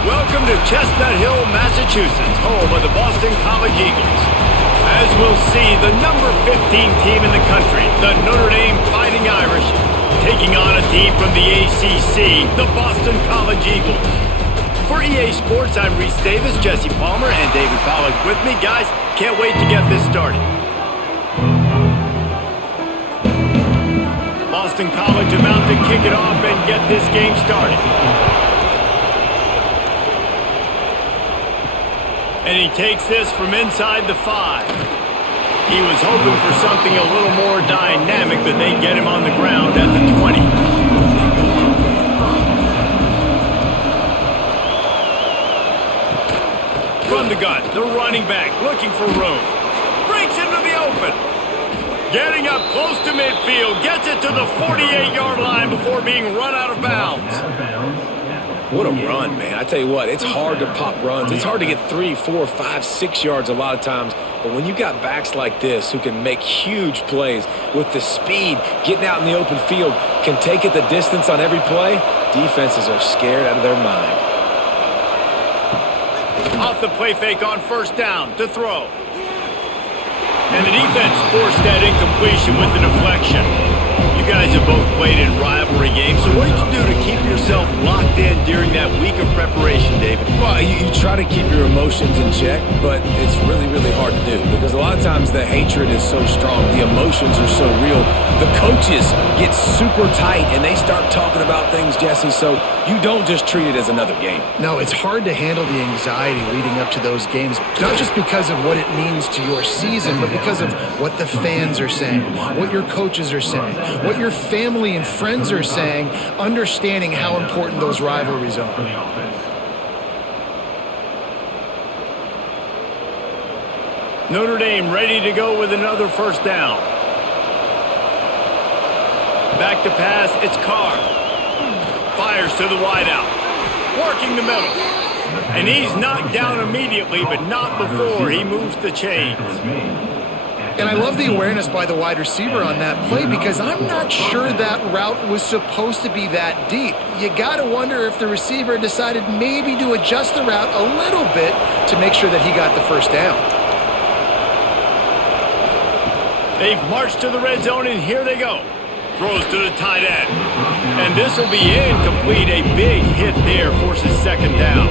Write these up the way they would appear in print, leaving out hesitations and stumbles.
Welcome to Chestnut Hill, Massachusetts, home of the Boston College Eagles. As we'll see, the number 15 team in the country, the Notre Dame Fighting Irish, taking on a team from the ACC, the Boston College Eagles. For EA Sports, I'm Reese Davis, Jesse Palmer, and David Pollack with me. Guys, can't wait to get this started. Boston College about to kick it off and get this game started. And he takes this from inside the 5. He was hoping for something a little more dynamic, but they get him on the ground at the 20. From the gun, the running back looking for room. Breaks into the open. Getting up close to midfield, gets it to the 48-yard line before being run out of bounds. What a run, man. I tell you what, it's hard to pop runs. It's hard to get 3, 4, 5, 6 yards a lot of times. But when you got backs like this who can make huge plays with the speed, getting out in the open field, can take it the distance on every play, defenses are scared out of their mind. Off the play fake on first down to throw. And the defense forced that incompletion with the deflection. You guys have both played in rivalry games, so what did you do to keep yourself locked in during that week of preparation, David? Well, you try to keep your emotions in check, but it's really, really hard to do because a lot of times the hatred is so strong, the emotions are so real. The coaches get super tight and they start talking about things, Jesse, so you don't just treat it as another game. No, it's hard to handle the anxiety leading up to those games, not just because of what it means to your season, but because of what the fans are saying, what your coaches are saying, what your family and friends are saying, understanding how important those rivalries are. Notre Dame ready to go with another first down. Back to pass, it's Carr. Fires to the wideout. Working the middle. And he's knocked down immediately, but not before he moves the chains. And I love the awareness by the wide receiver on that play because I'm not sure that route was supposed to be that deep. You got to wonder if the receiver decided maybe to adjust the route a little bit to make sure that he got the first down. They've marched to the red zone, and here they go. Throws to the tight end. And this will be incomplete. A big hit there forces second down.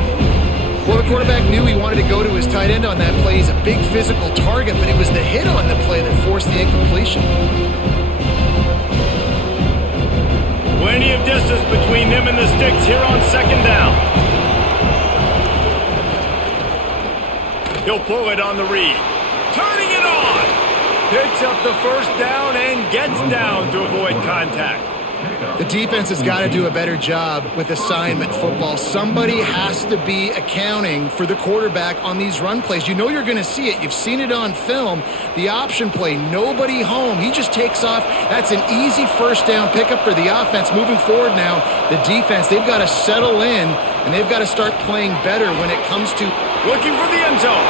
Well, the quarterback knew he wanted to go to his tight end on that play. He's a big physical target, but it was the hit on the play that forced the incompletion. Plenty of distance between them and the sticks here on second down. He'll pull it on the read. Turning it on. Picks up the first down and gets down to avoid contact. The defense has got to do a better job with assignment football. Somebody has to be accounting for the quarterback on these run plays. You know you're going to see it. You've seen it on film. The option play, nobody home. He just takes off. That's an easy first down pickup for the offense. Moving forward now, the defense, they've got to settle in, and they've got to start playing better when it comes to... Looking for the end zone.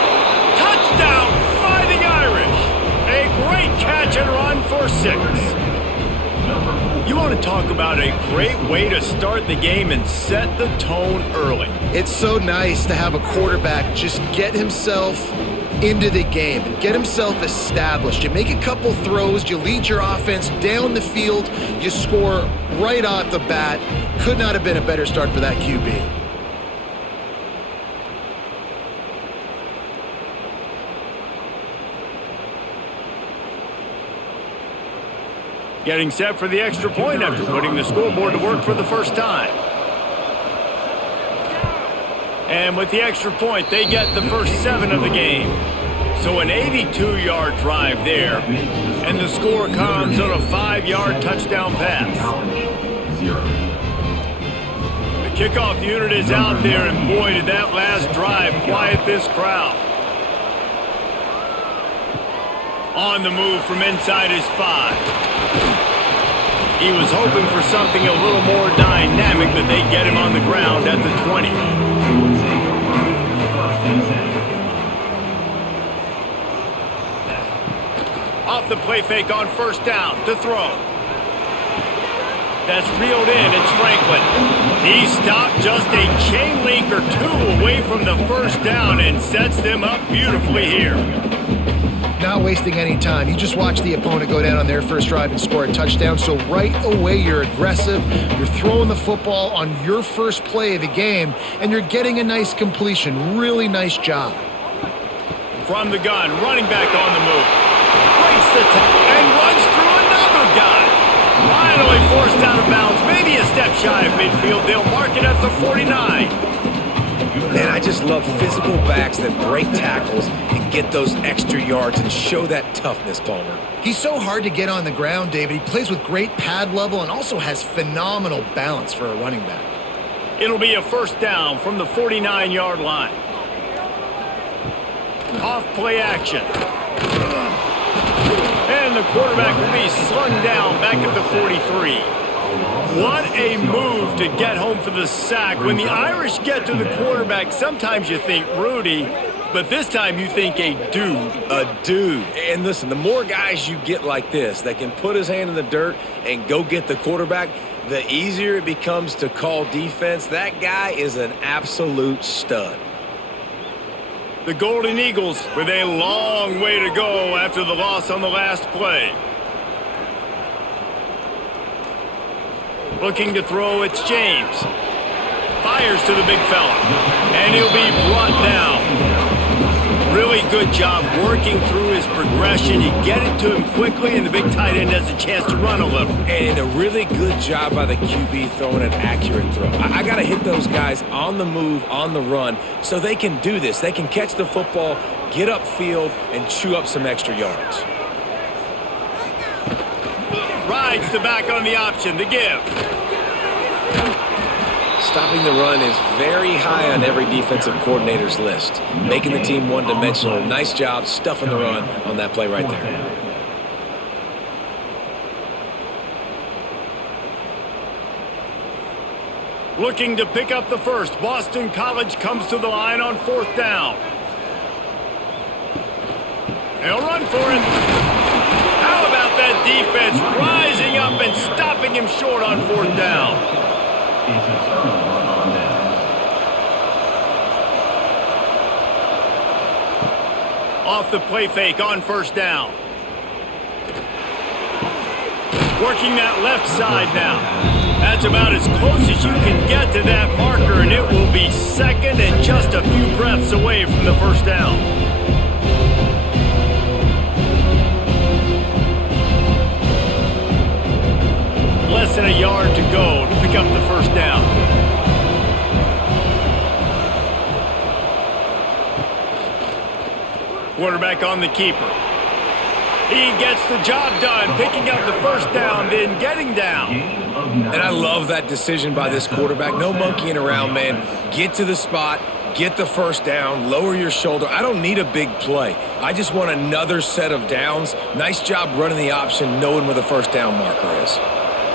Touchdown, Fighting Irish. A great catch and run for 6. You want to talk about a great way to start the game and set the tone early. It's so nice to have a quarterback just get himself into the game and get himself established. You make a couple throws, you lead your offense down the field, you score right off the bat. Could not have been a better start for that QB. Getting set for the extra point after putting the scoreboard to work for the first time. And with the extra point, they get the first 7 of the game. So an 82-yard drive there. And the score comes on a 5-yard touchdown pass. The kickoff unit is out there, and boy, did that last drive quiet this crowd. On the move from inside his 5. He was hoping for something a little more dynamic, but they get him on the ground at the 20. Off the play fake on first down to throw. That's reeled in. It's Franklin. He stopped just a chain link or two away from the first down and sets them up beautifully here. Not wasting any time. You just watch the opponent go down on their first drive and score a touchdown. So right away, you're aggressive. You're throwing the football on your first play of the game, and you're getting a nice completion. Really nice job. From the gun, running back on the move. Breaks the and runs through another guy. Finally forced out of bounds. Maybe a step shy of midfield. They'll mark it at the 49. Man, I just love physical backs that break tackles and get those extra yards and show that toughness, Palmer. He's so hard to get on the ground, David. He plays with great pad level and also has phenomenal balance for a running back. It'll be a first down from the 49-yard line. Off play action. And the quarterback will be slung down back at the 43. What a move to get home for the sack. When the Irish get to the quarterback, sometimes you think Rudy, but this time you think a dude. A dude. And listen, the more guys you get like this that can put his hand in the dirt and go get the quarterback, the easier it becomes to call defense. That guy is an absolute stud. The Golden Eagles with a long way to go after the loss on the last play. Looking to throw, it's James. Fires to the big fella. And he'll be brought down. Really good job working through his progression. You get it to him quickly, and the big tight end has a chance to run a little. And a really good job by the QB throwing an accurate throw. I got to hit those guys on the move, on the run, so they can do this. They can catch the football, get upfield, and chew up some extra yards. Rides the back on the option, the give. Stopping the run is very high on every defensive coordinator's list. Making the team one-dimensional. Nice job stuffing the run on that play right there. Looking to pick up the first. Boston College comes to the line on fourth down. They'll run for it. How about that defense rising up and stopping him short on fourth down? Off the play fake on first down. Working that left side now. That's about as close as you can get to that marker, and it will be second and just a few breaths away from the first down. Less than a yard to go to pick up the first down. Quarterback on the keeper. He gets the job done, picking up the first down, then getting down. And I love that decision by this quarterback. No monkeying around, man. Get to the spot, get the first down, lower your shoulder. I don't need a big play. I just want another set of downs. Nice job running the option, knowing where the first down marker is.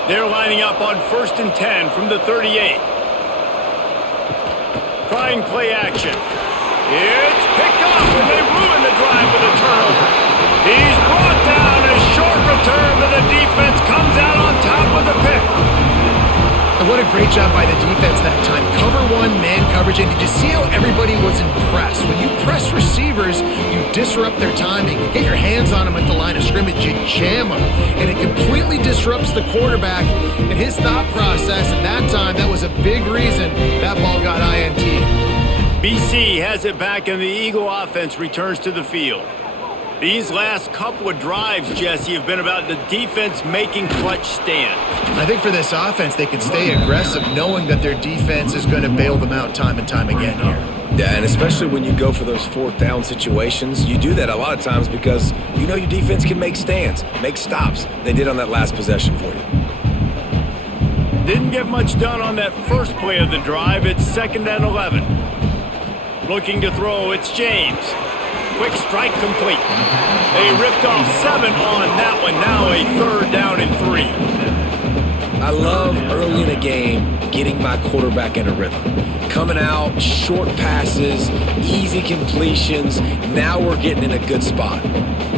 They're lining up on 1st and 10 from the 38. Trying play action. It's picked off, and they ruin the drive with a turnover. He's brought down. A short return, but the defense comes out on top with a pick. And what a great job by the defense that time. Cover one, man coverage. And did you see how everybody was impressed? When you press receivers, you disrupt their timing. You get your hands on them at the line of scrimmage. You jam them. And it completely disrupts the quarterback and his thought process. And that time, that was a big reason that ball got INT. BC has it back, and the Eagle offense returns to the field. These last couple of drives, Jesse, have been about the defense making clutch stand. I think for this offense, they can stay aggressive knowing that their defense is going to bail them out time and time again here. Yeah, and especially when you go for those fourth down situations, you do that a lot of times because you know your defense can make stands, make stops. They did on that last possession for you. Didn't get much done on that first play of the drive. It's 2nd and 11. Looking to throw, it's James. Quick strike complete. They ripped off 7 on that one. Now a 3rd down and 3. I love early in a game getting my quarterback in a rhythm. Coming out, short passes, easy completions. Now we're getting in a good spot.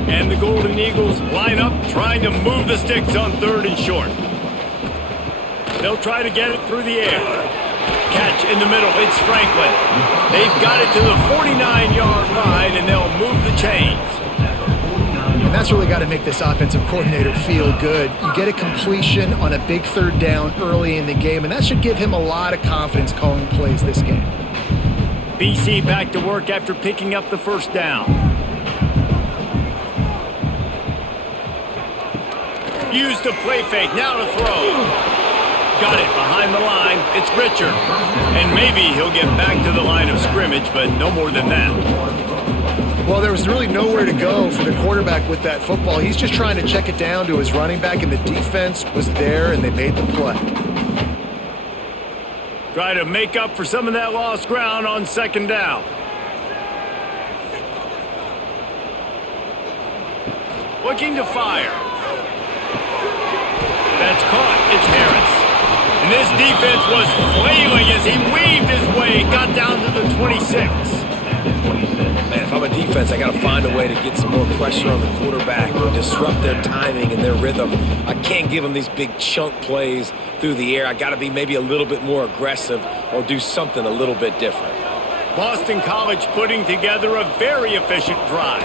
And the Golden Eagles line up trying to move the sticks on 3rd and short. They'll try to get it through the air. Catch in the middle. It's Franklin. They've got it to the 49-yard line, and they'll move the chains. And that's really got to make this offensive coordinator feel good. You get a completion on a big third down early in the game, and that should give him a lot of confidence calling plays this game. BC back to work after picking up the first down. Use the play fake. Now to throw. Got it behind the line. It's Richard. And maybe he'll get back to the line of scrimmage, but no more than that. Well, there was really nowhere to go for the quarterback with that football. He's just trying to check it down to his running back, and the defense was there, and they made the play. Try to make up for some of that lost ground on second down. Looking to fire. That's caught. It's Harris. And this defense was flailing as he weaved his way, got down to the 26. Man, if I'm a defense, I got to find a way to get some more pressure on the quarterback or disrupt their timing and their rhythm. I can't give them these big chunk plays through the air. I got to be maybe a little bit more aggressive or do something a little bit different. Boston College putting together a very efficient drive.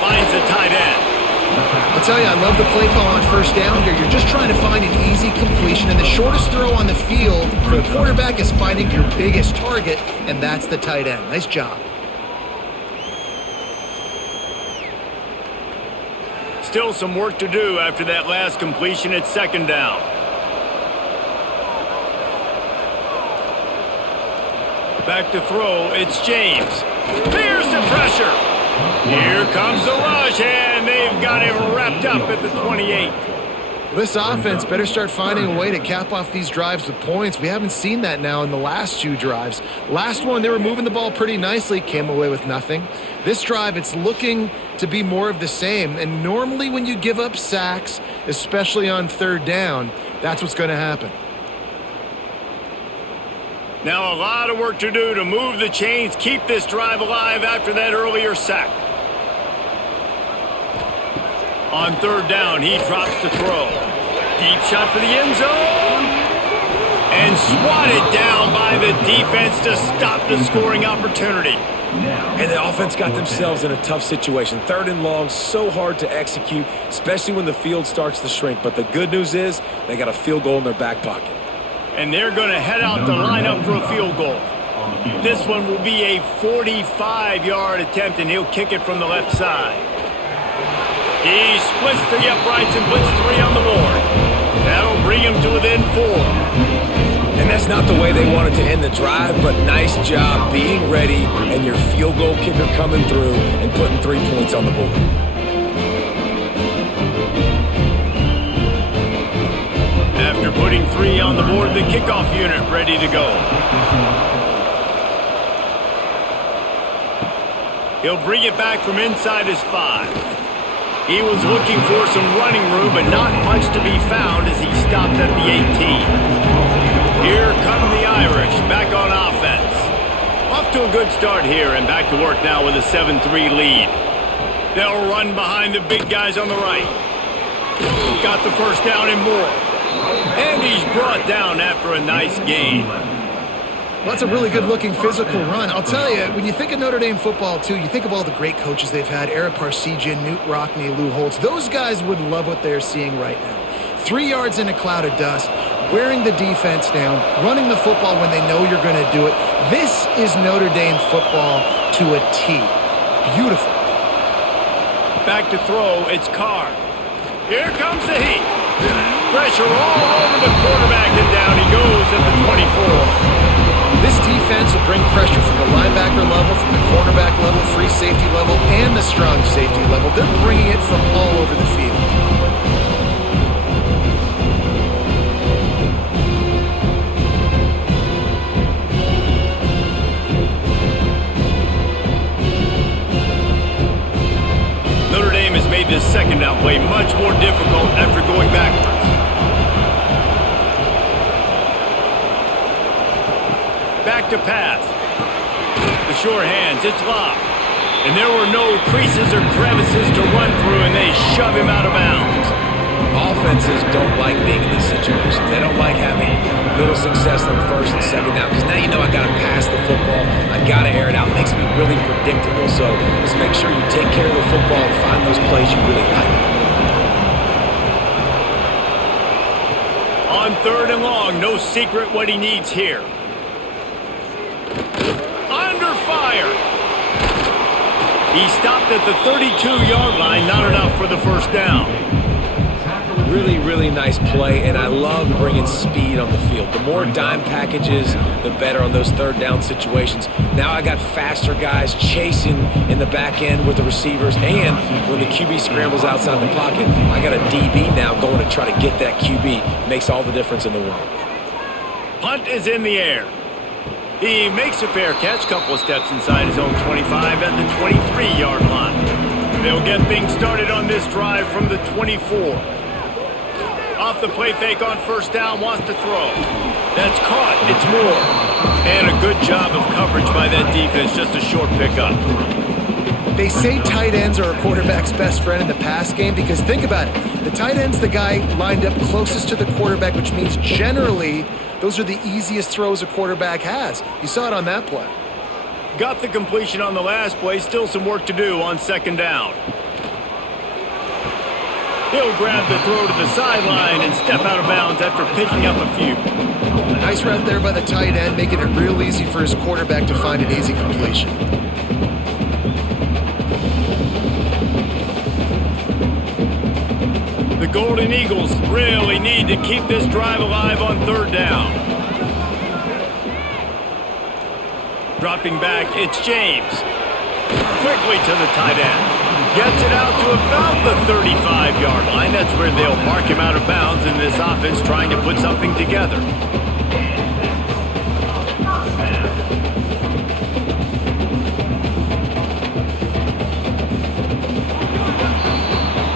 Finds a tight end. I'll tell you, I love the play call on first down here. You're just trying to find an easy completion, and the shortest throw on the field for the quarterback is finding your biggest target, and that's the tight end. Nice job. Still some work to do after that last completion at second down. Back to throw, it's James. There's the pressure. Here comes the rush, and they've got him wrapped up at the 28. This offense better start finding a way to cap off these drives with points. We haven't seen that now in the last two drives. Last one, they were moving the ball pretty nicely, came away with nothing. This drive, it's looking to be more of the same. And normally when you give up sacks, especially on third down, that's what's going to happen. Now a lot of work to do to move the chains, keep this drive alive after that earlier sack. On third down, he drops to throw. Deep shot for the end zone. And swatted down by the defense to stop the scoring opportunity. And the offense got themselves in a tough situation. Third and long, so hard to execute, especially when the field starts to shrink. But the good news is they got a field goal in their back pocket. And they're going to head out to line up for a field goal. This one will be a 45-yard attempt, and he'll kick it from the left side. He splits the uprights and puts 3 on the board. That'll bring him to within 4. And that's not the way they wanted to end the drive, but nice job being ready and your field goal kicker coming through and putting 3 points on the board. After putting 3 on the board, the kickoff unit ready to go. He'll bring it back from inside his 5. He was looking for some running room, but not much to be found as he stopped at the 18. Here come the Irish, back on offense. Off to a good start here, and back to work now with a 7-3 lead. They'll run behind the big guys on the right. Got the first down and more. And he's brought down after a nice gain. Well, that's a really good-looking physical run. I'll tell you, when you think of Notre Dame football, too, you think of all the great coaches they've had, Eric Parsegian, Newt Rockne, Lou Holtz. Those guys would love what they're seeing right now. 3 yards in a cloud of dust, wearing the defense down, running the football when they know you're going to do it. This is Notre Dame football to a T. Beautiful. Back to throw, it's Carr. Here comes the heat. Pressure all over the quarterback, and down he goes at the 24. This defense will bring pressure from the linebacker level, from the cornerback level, free safety level, and the strong safety level. They're bringing it from all over the field. Notre Dame has made this second down play much more difficult after going backwards. Back to pass. The short hands, it's locked. And there were no creases or crevices to run through, and they shove him out of bounds. offenses don't like being in these situations. They don't like having little success on first and second down because now you know I got to pass the football. I got to air it out. It makes me really predictable. So just make sure you take care of the football and find those plays you really like. On 3rd and long, no secret what he needs here. Under fire. He stopped at the 32-yard line, not enough for the first down. Really, really nice play, and I love bringing speed on the field. The more dime packages, the better on those 3rd down situations. Now I got faster guys chasing in the back end with the receivers, and when the QB scrambles outside the pocket, I got a DB now going to try to get that QB. Makes all the difference in the world. Punt is in the air. He makes a fair catch, couple of steps inside his own 25 at the 23-yard line. They'll get things started on this drive from the 24. Off the play fake on first down, wants to throw. That's caught. It's Moore. And a good job of coverage by that defense, just a short pickup. They say tight ends are a quarterback's best friend in the pass game because think about it. The tight end's the guy lined up closest to the quarterback, which means generally those are the easiest throws a quarterback has. You saw it on that play. Got the completion on the last play. Still some work to do on 2nd down. He'll grab the throw to the sideline and step out of bounds after picking up a few. Nice route there by the tight end, making it real easy for his quarterback to find an easy completion. The Golden Eagles really need to keep this drive alive on 3rd down. Dropping back, it's James. Quickly to the tight end. Gets it out to about the 35-yard line. That's where they'll mark him out of bounds in this offense trying to put something together.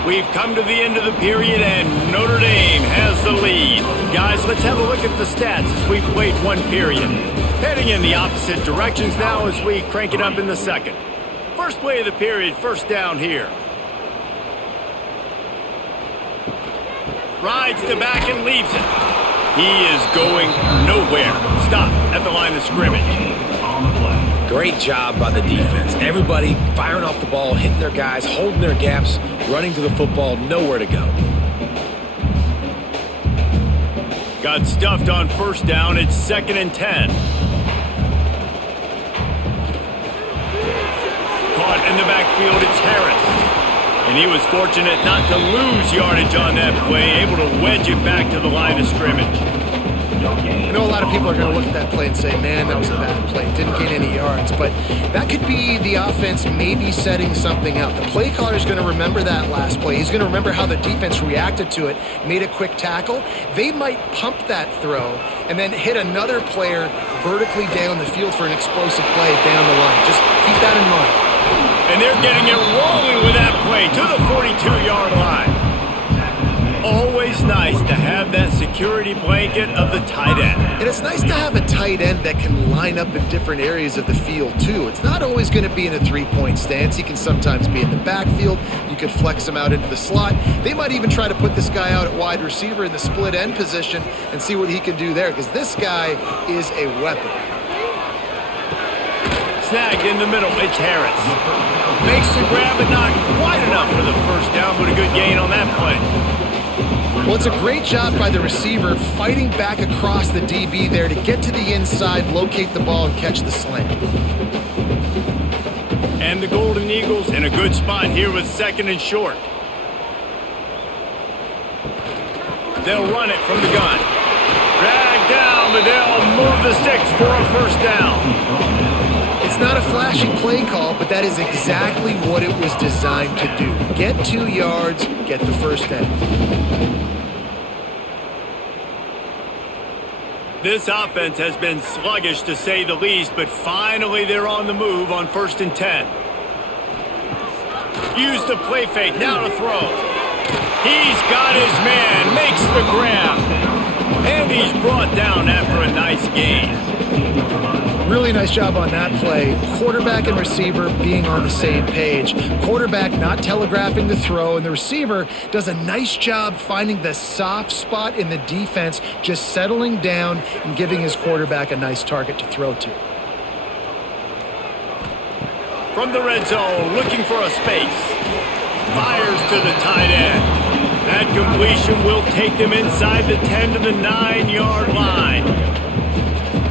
We've come to the end of the period, and Notre Dame has the lead. Guys, let's have a look at the stats as we've played one period. Heading in the opposite directions now as we crank it up in the second. First play of the period, first down here. Rides to back and leaves it. He is going nowhere. Stop at the line of scrimmage. Great job by the defense. Everybody firing off the ball, hitting their guys, holding their gaps, running to the football, nowhere to go. Got stuffed on first down. It's 2nd and 10. Caught in the backfield, it's Harris. And he was fortunate not to lose yardage on that play, able to wedge it back to the line of scrimmage. I know a lot of people are going to look at that play and say, man, that was a bad play. Didn't gain any yards. But that could be the offense maybe setting something up. The play caller is going to remember that last play. He's going to remember how the defense reacted to it, made a quick tackle. They might pump that throw and then hit another player vertically down the field for an explosive play down the line. Just keep that in mind. And they're getting it rolling with that play to the 42-yard line. Always nice to have that security blanket of the tight end. And it's nice to have a tight end that can line up in different areas of the field, too. It's not always going to be in a three-point stance. He can sometimes be in the backfield. You could flex him out into the slot. They might even try to put this guy out at wide receiver in the split end position and see what he can do there, because this guy is a weapon. Snagged in the middle, it's Harris. Makes the grab, but not quite enough for the first down, but a good gain on that play. Well, it's a great job by the receiver fighting back across the DB there to get to the inside, locate the ball, and catch the slant. And the Golden Eagles in a good spot here with 2nd and short. They'll run it from the gun. Drag down, but they'll move the sticks for a first down. It's not a flashy play call, but that is exactly what it was designed to do. Get 2 yards, get the first down. This offense has been sluggish to say the least, but finally they're on the move on 1st and 10. Use the play fake, now to throw. He's got his man, makes the grab. And he's brought down after a nice gain. Really nice job on that play. Quarterback and receiver being on the same page. Quarterback not telegraphing the throw, and the receiver does a nice job finding the soft spot in the defense, just settling down and giving his quarterback a nice target to throw to. From the red zone, looking for a space. Fires to the tight end. That completion will take them inside the 10 to the 9-yard line.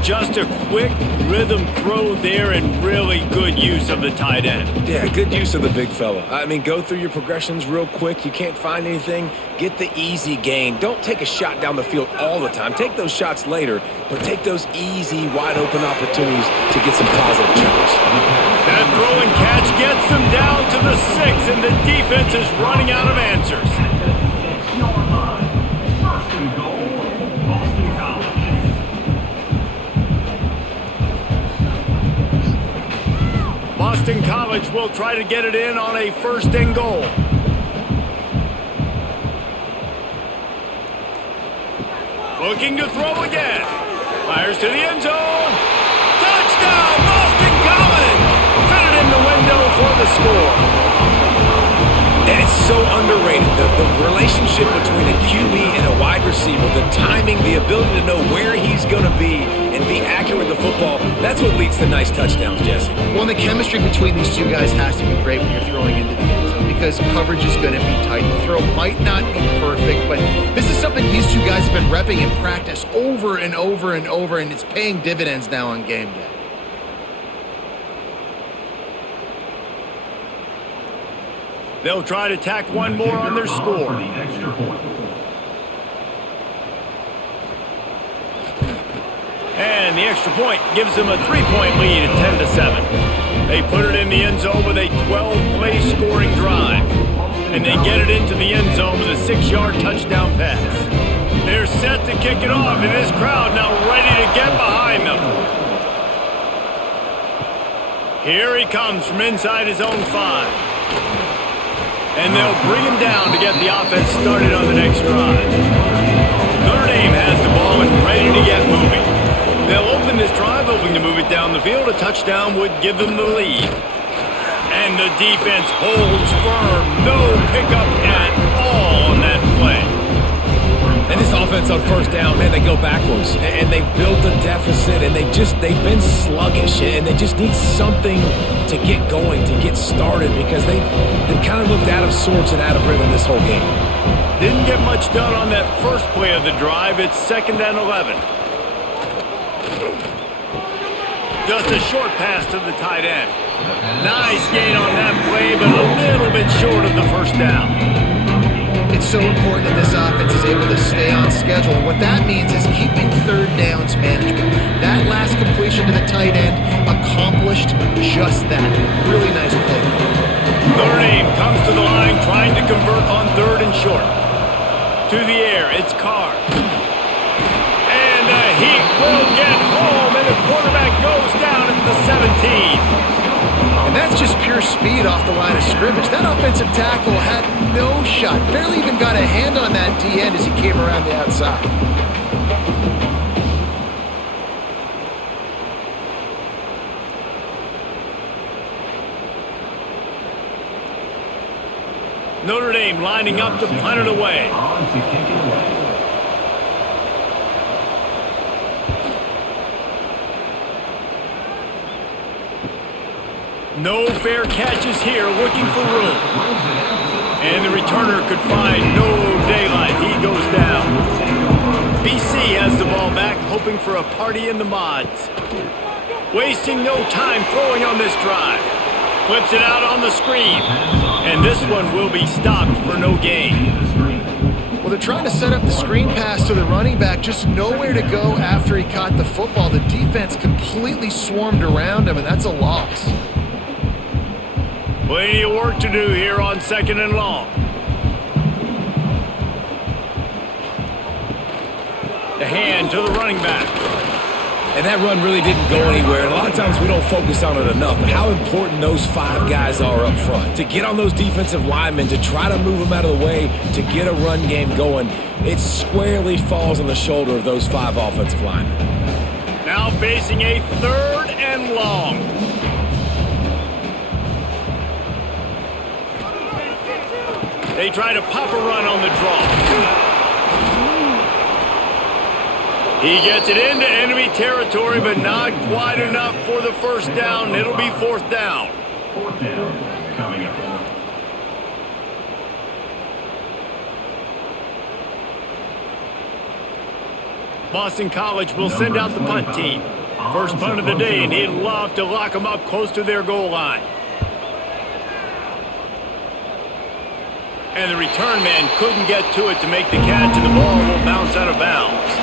Just a quick rhythm throw there and really good use of the tight end. Yeah, good use of the big fella. I mean, go through your progressions real quick. You can't find anything, get the easy gain. Don't take a shot down the field all the time. Take those shots later, but take those easy, wide-open opportunities to get some positive charge. That throw and catch gets them down to the 6, and the defense is running out of answers. Boston College will try to get it in on a 1st and goal. Looking to throw again. Fires to the end zone. Touchdown, Boston College! Fit it in the window for the score. And it's so underrated. The relationship between a QB and a wide receiver, the timing, the ability to know where he's going to be and be accurate with the football, that's what leads to nice touchdowns, Jesse. Well, the chemistry between these two guys has to be great when you're throwing into the end zone because coverage is going to be tight. The throw might not be perfect, but this is something these two guys have been repping in practice over and over and over, and it's paying dividends now on game day. They'll try to tack one more on their score. And the extra point gives them a 3-point lead at 10-7. They put it in the end zone with a 12-play scoring drive. And they get it into the end zone with a 6-yard touchdown pass. They're set to kick it off, and this crowd now ready to get behind them. Here he comes from inside his own 5. And they'll bring him down to get the offense started on the next drive. Notre Dame has the ball and ready to get moving. They'll open this drive, hoping to move it down the field. A touchdown would give them the lead. And the defense holds firm. No pickup at all on that play. And this offense on 1st down, man, they go backwards. And they built a deficit, and they've been sluggish, and they just need something to get going, to get started, because they've kind of looked out of sorts and out of rhythm this whole game. Didn't get much done on that first play of the drive. It's 2nd and 11. Just a short pass to the tight end. Nice gain on that play, but a little bit short of the 1st down. It's so important that this offense is able to stay on schedule. What that means is keeping 3rd downs management. That last completion to the tight end accomplished just that. Really nice play. Notre Dame comes to the line trying to convert on 3rd and short. To the air, it's Carr. And the heat will get home, and the quarterback goes down at the 17. And that's just pure speed off the line of scrimmage. That offensive tackle had no shot. Barely even got a hand on that D-end as he came around the outside. Notre Dame lining up to punt it away. No fair catches here, looking for room. And the returner could find no daylight. He goes down. BC has the ball back, hoping for a party in the mods. Wasting no time throwing on this drive. Flips it out on the screen. And this one will be stopped for no gain. Well, they're trying to set up the screen pass to the running back, just nowhere to go after he caught the football. The defense completely swarmed around him, and that's a loss. Plenty of work to do here on 2nd and long. The hand to the running back. And that run really didn't go anywhere. And a lot of times we don't focus on it enough, but how important those 5 guys are up front. To get on those defensive linemen, to try to move them out of the way, to get a run game going, it squarely falls on the shoulder of those 5 offensive linemen. Now facing a 3rd and long. They try to pop a run on the draw. He gets it into enemy territory, but not quite enough for the first down. It'll be fourth down. Fourth down coming up. Boston College will send out the punt team. First punt of the day, and he'd love to lock them up close to their goal line. And the return man couldn't get to it to make the catch, and the ball will bounce out of bounds.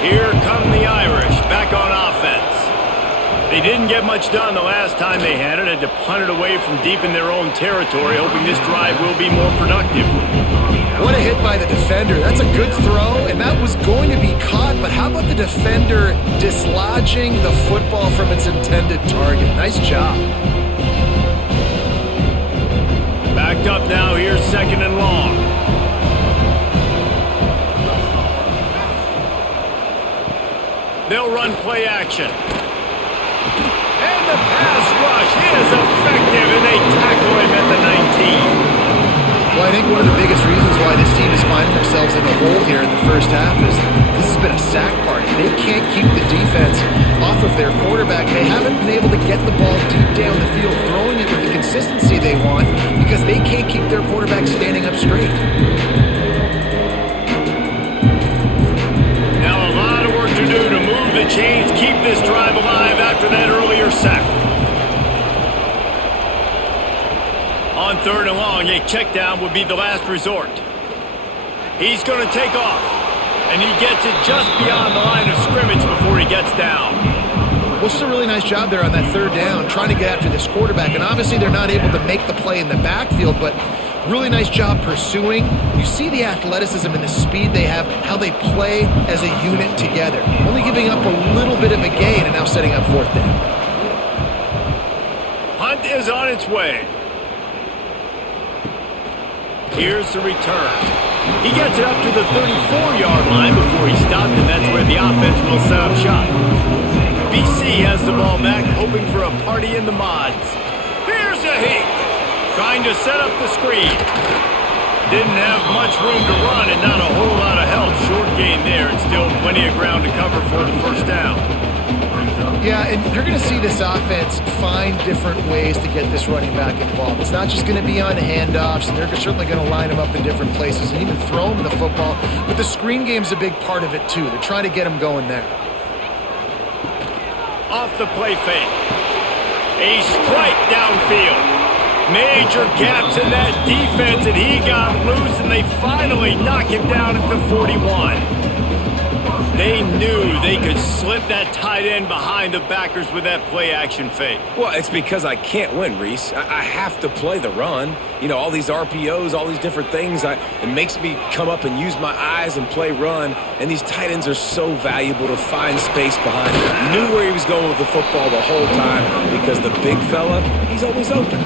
Here come the Irish, back on offense. They didn't get much done the last time they had it, had to punt it away from deep in their own territory, hoping this drive will be more productive. What a hit by the defender. That's a good throw, and that was going to be caught, but how about the defender dislodging the football from its intended target? Nice job. Backed up now, here's second and long. They'll run play action. And the pass rush is effective, and they tackle him at the 19. Well, I think one of the biggest reasons why this team is finding themselves in a hole here in the first half is this has been a sack party. They can't keep the defense off of their quarterback. They haven't been able to get the ball deep down the field, throwing it with the consistency they want because they can't keep their quarterback standing up straight. Now a lot of work to do to move the chains, keep this drive alive after that earlier sack. On third and long, a check down would be the last resort. He's going to take off, and he gets it just beyond the line of scrimmage before he gets down. Well, just a really nice job there on that third down, trying to get after this quarterback. And obviously they're not able to make the play in the backfield, but really nice job pursuing. You see the athleticism and the speed they have, how they play as a unit together. Only giving up a little bit of a gain and now setting up fourth down. Hunt is on its way. Here's the return. He gets it up to the 34-yard line before he stopped, and that's where the offense will set up shop. BC has the ball back, hoping for a party in the mods. Here's a hit. Trying to set up the screen. Didn't have much room to run and not a whole lot of help. Short gain there, and still plenty of ground to cover for the first down. Yeah, and you're going to see this offense find different ways to get this running back involved. It's not just going to be on handoffs, and they're certainly going to line him up in different places and even throw him the football. But the screen game's a big part of it, too. They're trying to get him going there. Off the play fake. A strike downfield. Major gaps in that defense, and he got loose, and they finally knock him down at the 41. They knew they could slip that tight end behind the backers with that play-action fake. Well, it's because I can't win, Reese. I have to play the run. You know, all these RPOs, all these different things. It makes me come up and use my eyes and play run. And these tight ends are so valuable to find space behind him. Knew where he was going with the football the whole time because the big fella, he's always open.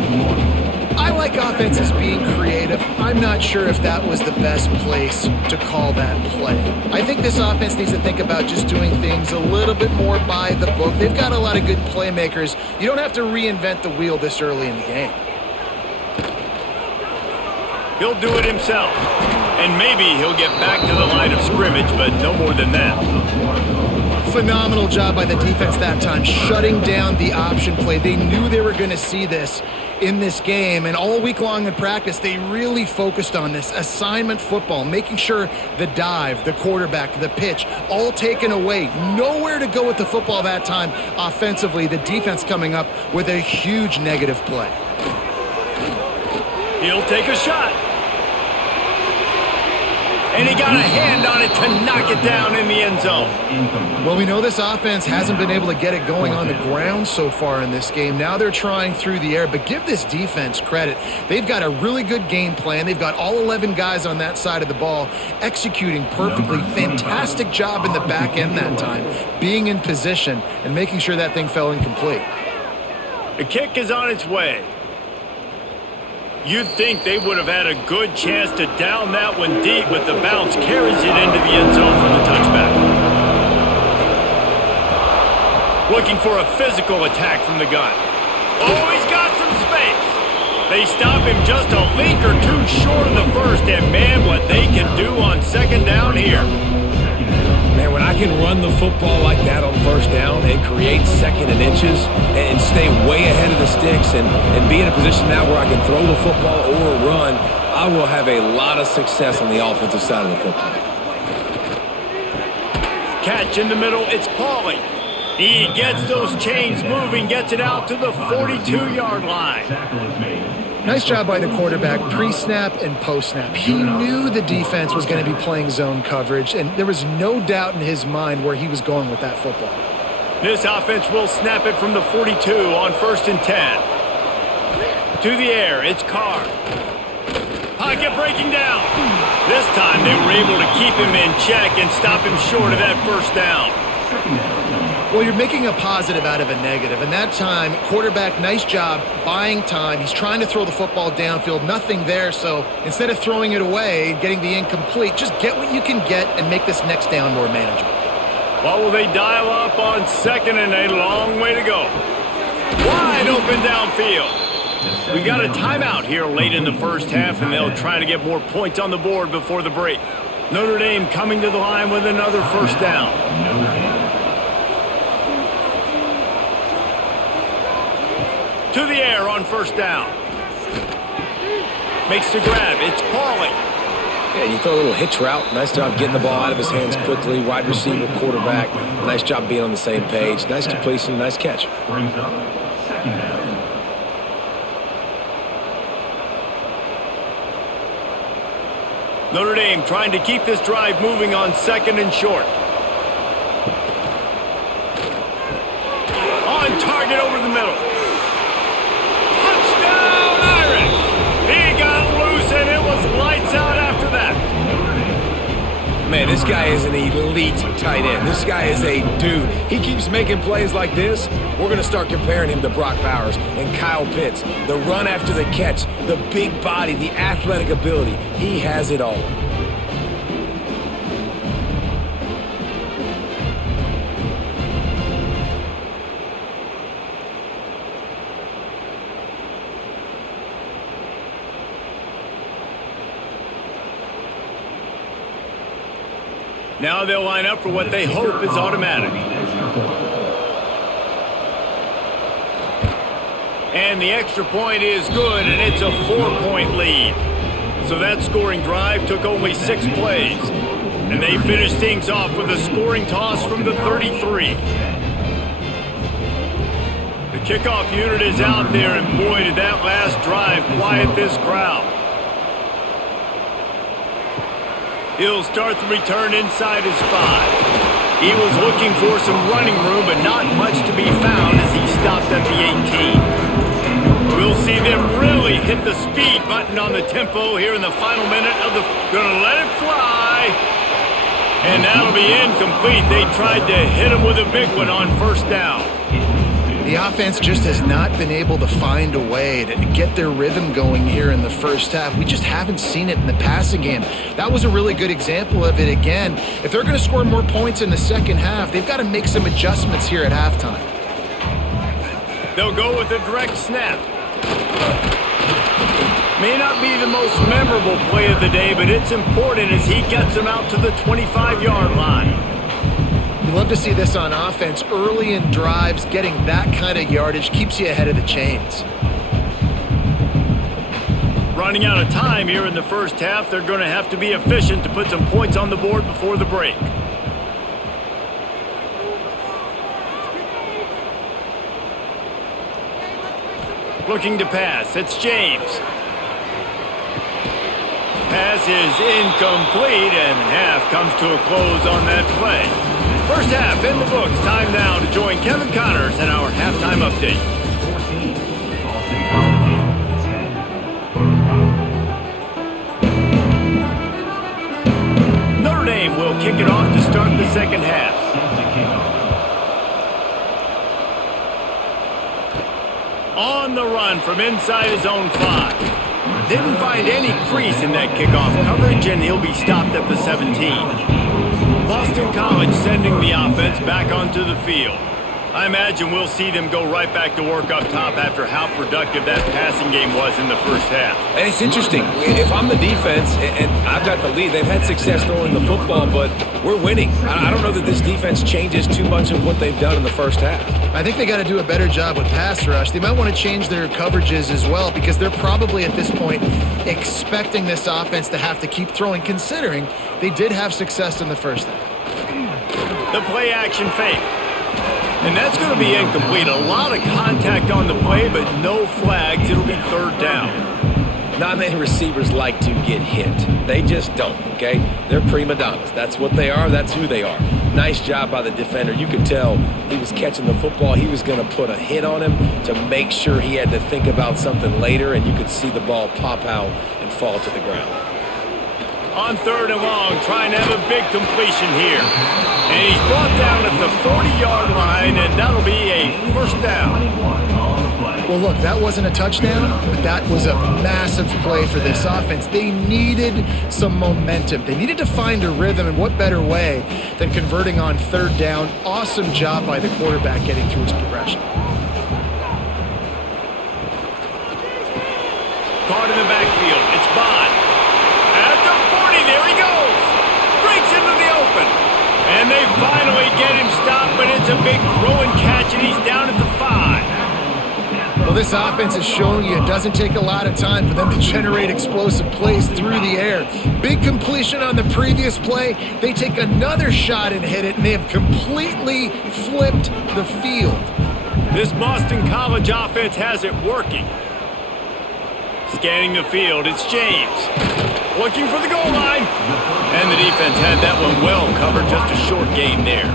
I like offenses being creative. I'm not sure if that was the best place to call that play. I think this offense needs to think about just doing things a little bit more by the book. They've got a lot of good playmakers. You don't have to reinvent the wheel this early in the game. He'll do it himself. And maybe he'll get back to the line of scrimmage, but no more than that. Phenomenal job by the defense that time, shutting down the option play. They knew they were going to see this in this game, and all week long in practice, they really focused on this assignment football, making sure the dive, the quarterback, the pitch, all taken away. Nowhere to go with the football that time offensively. The defense coming up with a huge negative play. He'll take a shot. And he got a hand on it to knock it down in the end zone. Well, we know this offense hasn't been able to get it going on the ground so far in this game. Now they're trying through the air, but give this defense credit. They've got a really good game plan. They've got all 11 guys on that side of the ball executing perfectly. Fantastic job in the back end that time, being in position and making sure that thing fell incomplete. The kick is on its way. You'd think they would have had a good chance to down that one deep, but the bounce carries it into the end zone for the touchback. Looking for a physical attack from the gun. Oh, he's got some space. They stop him just a link or two short of the first, and man, what they can do on second down here. Man, when I can run the football like that on first down and create second and inches and stay way ahead of the sticks and be in a position now where I can throw the football or run, I will have a lot of success on the offensive side of the football. Catch in the middle, it's Pauly. He gets those chains moving, gets it out to the 42-yard line. Nice job by the quarterback pre-snap and post-snap. He knew the defense was going to be playing zone coverage, and there was no doubt in his mind where he was going with that football. This offense will snap it from the 42 on 1st and 10. To the air, it's Carr. Pocket breaking down. This time they were able to keep him in check and stop him short of that first down. Well, you're making a positive out of a negative, and that time, quarterback, nice job buying time. He's trying to throw the football downfield, nothing there, so instead of throwing it away, getting the incomplete, just get what you can get and make this next down more manageable. What will they dial up on second and a long way to go? Wide open downfield. We got a timeout here late in the first half, and they'll try to get more points on the board before the break. Notre Dame coming to the line with another first down. To the air on first down. Makes the grab. It's Pauly. Yeah, you throw a little hitch route. Nice job getting the ball out of his hands quickly. Wide receiver, quarterback. Nice job being on the same page. Nice completion, nice catch. Brings up second down. Notre Dame trying to keep this drive moving on second and short. On target over the middle. Touchdown, Irish! He got loose and it was lights out after that. Man, this guy is an elite tight end. This guy is a dude. He keeps making plays like this. We're going to start comparing him to Brock Bowers and Kyle Pitts. The run after the catch, the big body, the athletic ability. He has it all. Now they'll line up for what they hope is automatic. And the extra point is good, and it's a 4-point lead. So that scoring drive took only 6 plays. And they finished things off with a scoring toss from the 33. The kickoff unit is out there, and boy, did that last drive quiet this crowd. He'll start the return inside his 5. He was looking for some running room, but not much to be found as he stopped at the 18. We'll see them really hit the speed button on the tempo here in the final minute of the... Gonna let it fly. And that'll be incomplete. They tried to hit him with a big one on first down. The offense just has not been able to find a way to get their rhythm going here in the first half. We just haven't seen it in the passing game. That was a really good example of it again. If they're going to score more points in the second half, they've got to make some adjustments here at halftime. They'll go with a direct snap. May not be the most memorable play of the day, but it's important as he gets them out to the 25-yard line. You love to see this on offense. Early in drives, getting that kind of yardage keeps you ahead of the chains. Running out of time here in the first half, they're going to have to be efficient to put some points on the board before the break. Looking to pass, it's James. Pass is incomplete, and half comes to a close on that play. First half in the books. Time now to join Kevin Connors in our halftime update. 14, Boston College, 10. Notre Dame will kick it off to start the second half. On the run from inside his own 5. Didn't find any crease in that kickoff coverage, and he'll be stopped at the 17. Boston College sending the offense back onto the field. I imagine we'll see them go right back to work up top after how productive that passing game was in the first half. And it's interesting. If I'm the defense and I've got the lead, they've had success throwing the football, but we're winning. I don't know that this defense changes too much of what they've done in the first half. I think they got to do a better job with pass rush. They might want to change their coverages as well because they're probably at this point expecting this offense to have to keep throwing, considering they did have success in the first half. The play action fake. And that's going to be incomplete. A lot of contact on the play, but no flags. It'll be third down. Not many receivers like to get hit. They just don't, okay? They're prima donnas. That's what they are. That's who they are. Nice job by the defender. You could tell he was catching the football. He was going to put a hit on him to make sure he had to think about something later, and you could see the ball pop out and fall to the ground. On third and long, trying to have a big completion here. And he's brought down at the 40-yard line, and that'll be a first down. Well, look, that wasn't a touchdown, but that was a massive play for this offense. They needed some momentum. They needed to find a rhythm, and what better way than converting on third down. Awesome job by the quarterback getting through his progression. Caught in the backfield. It's Bond. At the 40, there he goes. Breaks into the open. And they finally get him stopped, but it's a big throw and catch, and he's down at the 5. Well, this offense is showing you it doesn't take a lot of time for them to generate explosive plays through the air. Big completion on the previous play. They take another shot and hit it, and they have completely flipped the field. This Boston College offense has it working. Scanning the field, it's James. Looking for the goal line. And the defense had that one well covered, just a short gain there.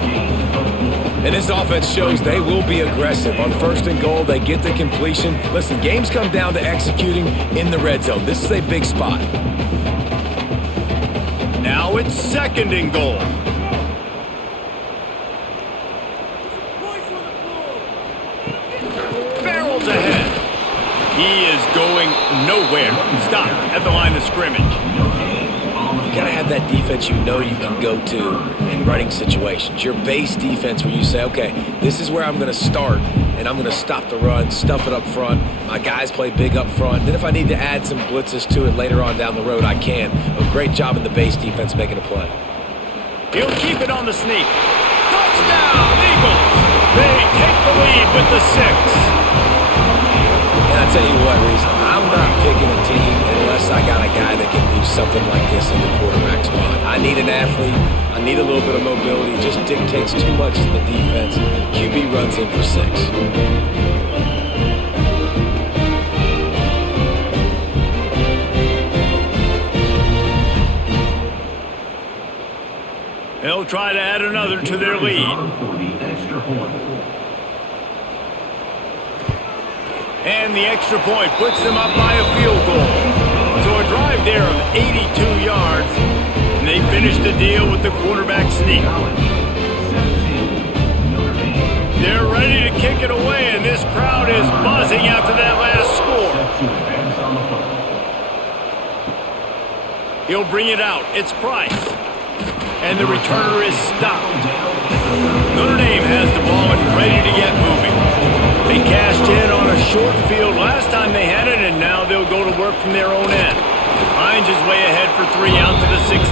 And this offense shows they will be aggressive. On first and goal, they get the completion. Listen, games come down to executing in the red zone. This is a big spot. Now it's second and goal. Barrels ahead. He is going nowhere. Stop at the line of scrimmage. You got to have that defense you know you can go to in running situations. Your base defense where you say, okay, this is where I'm going to start, and I'm going to stop the run, stuff it up front. My guys play big up front. Then if I need to add some blitzes to it later on down the road, I can. A great job in the base defense making a play. He'll keep it on the sneak. Touchdown, Eagles! They take the lead with the 6. And I tell you what, Reese, I'm not picking a team unless I got a guy that can do something like this in the quarterback spot. I need an athlete. I need a little bit of mobility. It just dictates too much to the defense. QB runs in for 6. They'll try to add another to their lead. And the extra point puts them up by a field goal. So a drive there of 82 yards. And they finish the deal with the quarterback sneak. They're ready to kick it away, and this crowd is buzzing after that last score. He'll bring it out. It's Price. And the returner is stopped. Notre Dame has the ball and ready to get moving. They cashed in on a short field last time they had it, and now they'll go to work from their own end. Hines is way ahead for 3 out to the 16.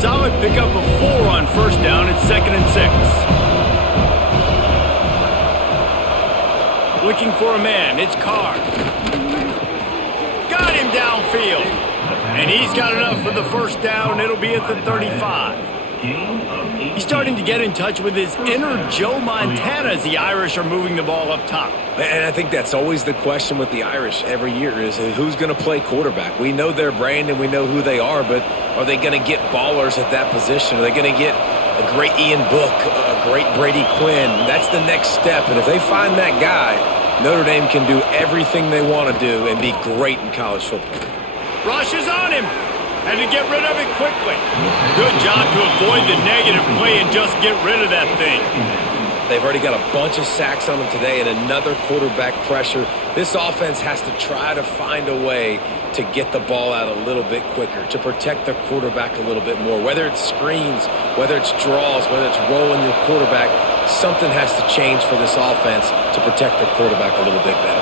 Solid pickup of 4 on first down. It's 2nd and 6. Looking for a man. It's Carr. Got him downfield. And he's got enough for the first down. It'll be at the 35. He's starting to get in touch with his inner Joe Montana as the Irish are moving the ball up top. And I think that's always the question with the Irish every year is who's going to play quarterback. We know their brand and we know who they are, but are they going to get ballers at that position? Are they going to get a great Ian Book, a great Brady Quinn? That's the next step. And if they find that guy, Notre Dame can do everything they want to do and be great in college football. Rush is on him. And to get rid of it quickly. Good job to avoid the negative play and just get rid of that thing. They've already got a bunch of sacks on them today and another quarterback pressure. This offense has to try to find a way to get the ball out a little bit quicker, to protect the quarterback a little bit more. Whether it's screens, whether it's draws, whether it's rolling your quarterback, something has to change for this offense to protect the quarterback a little bit better.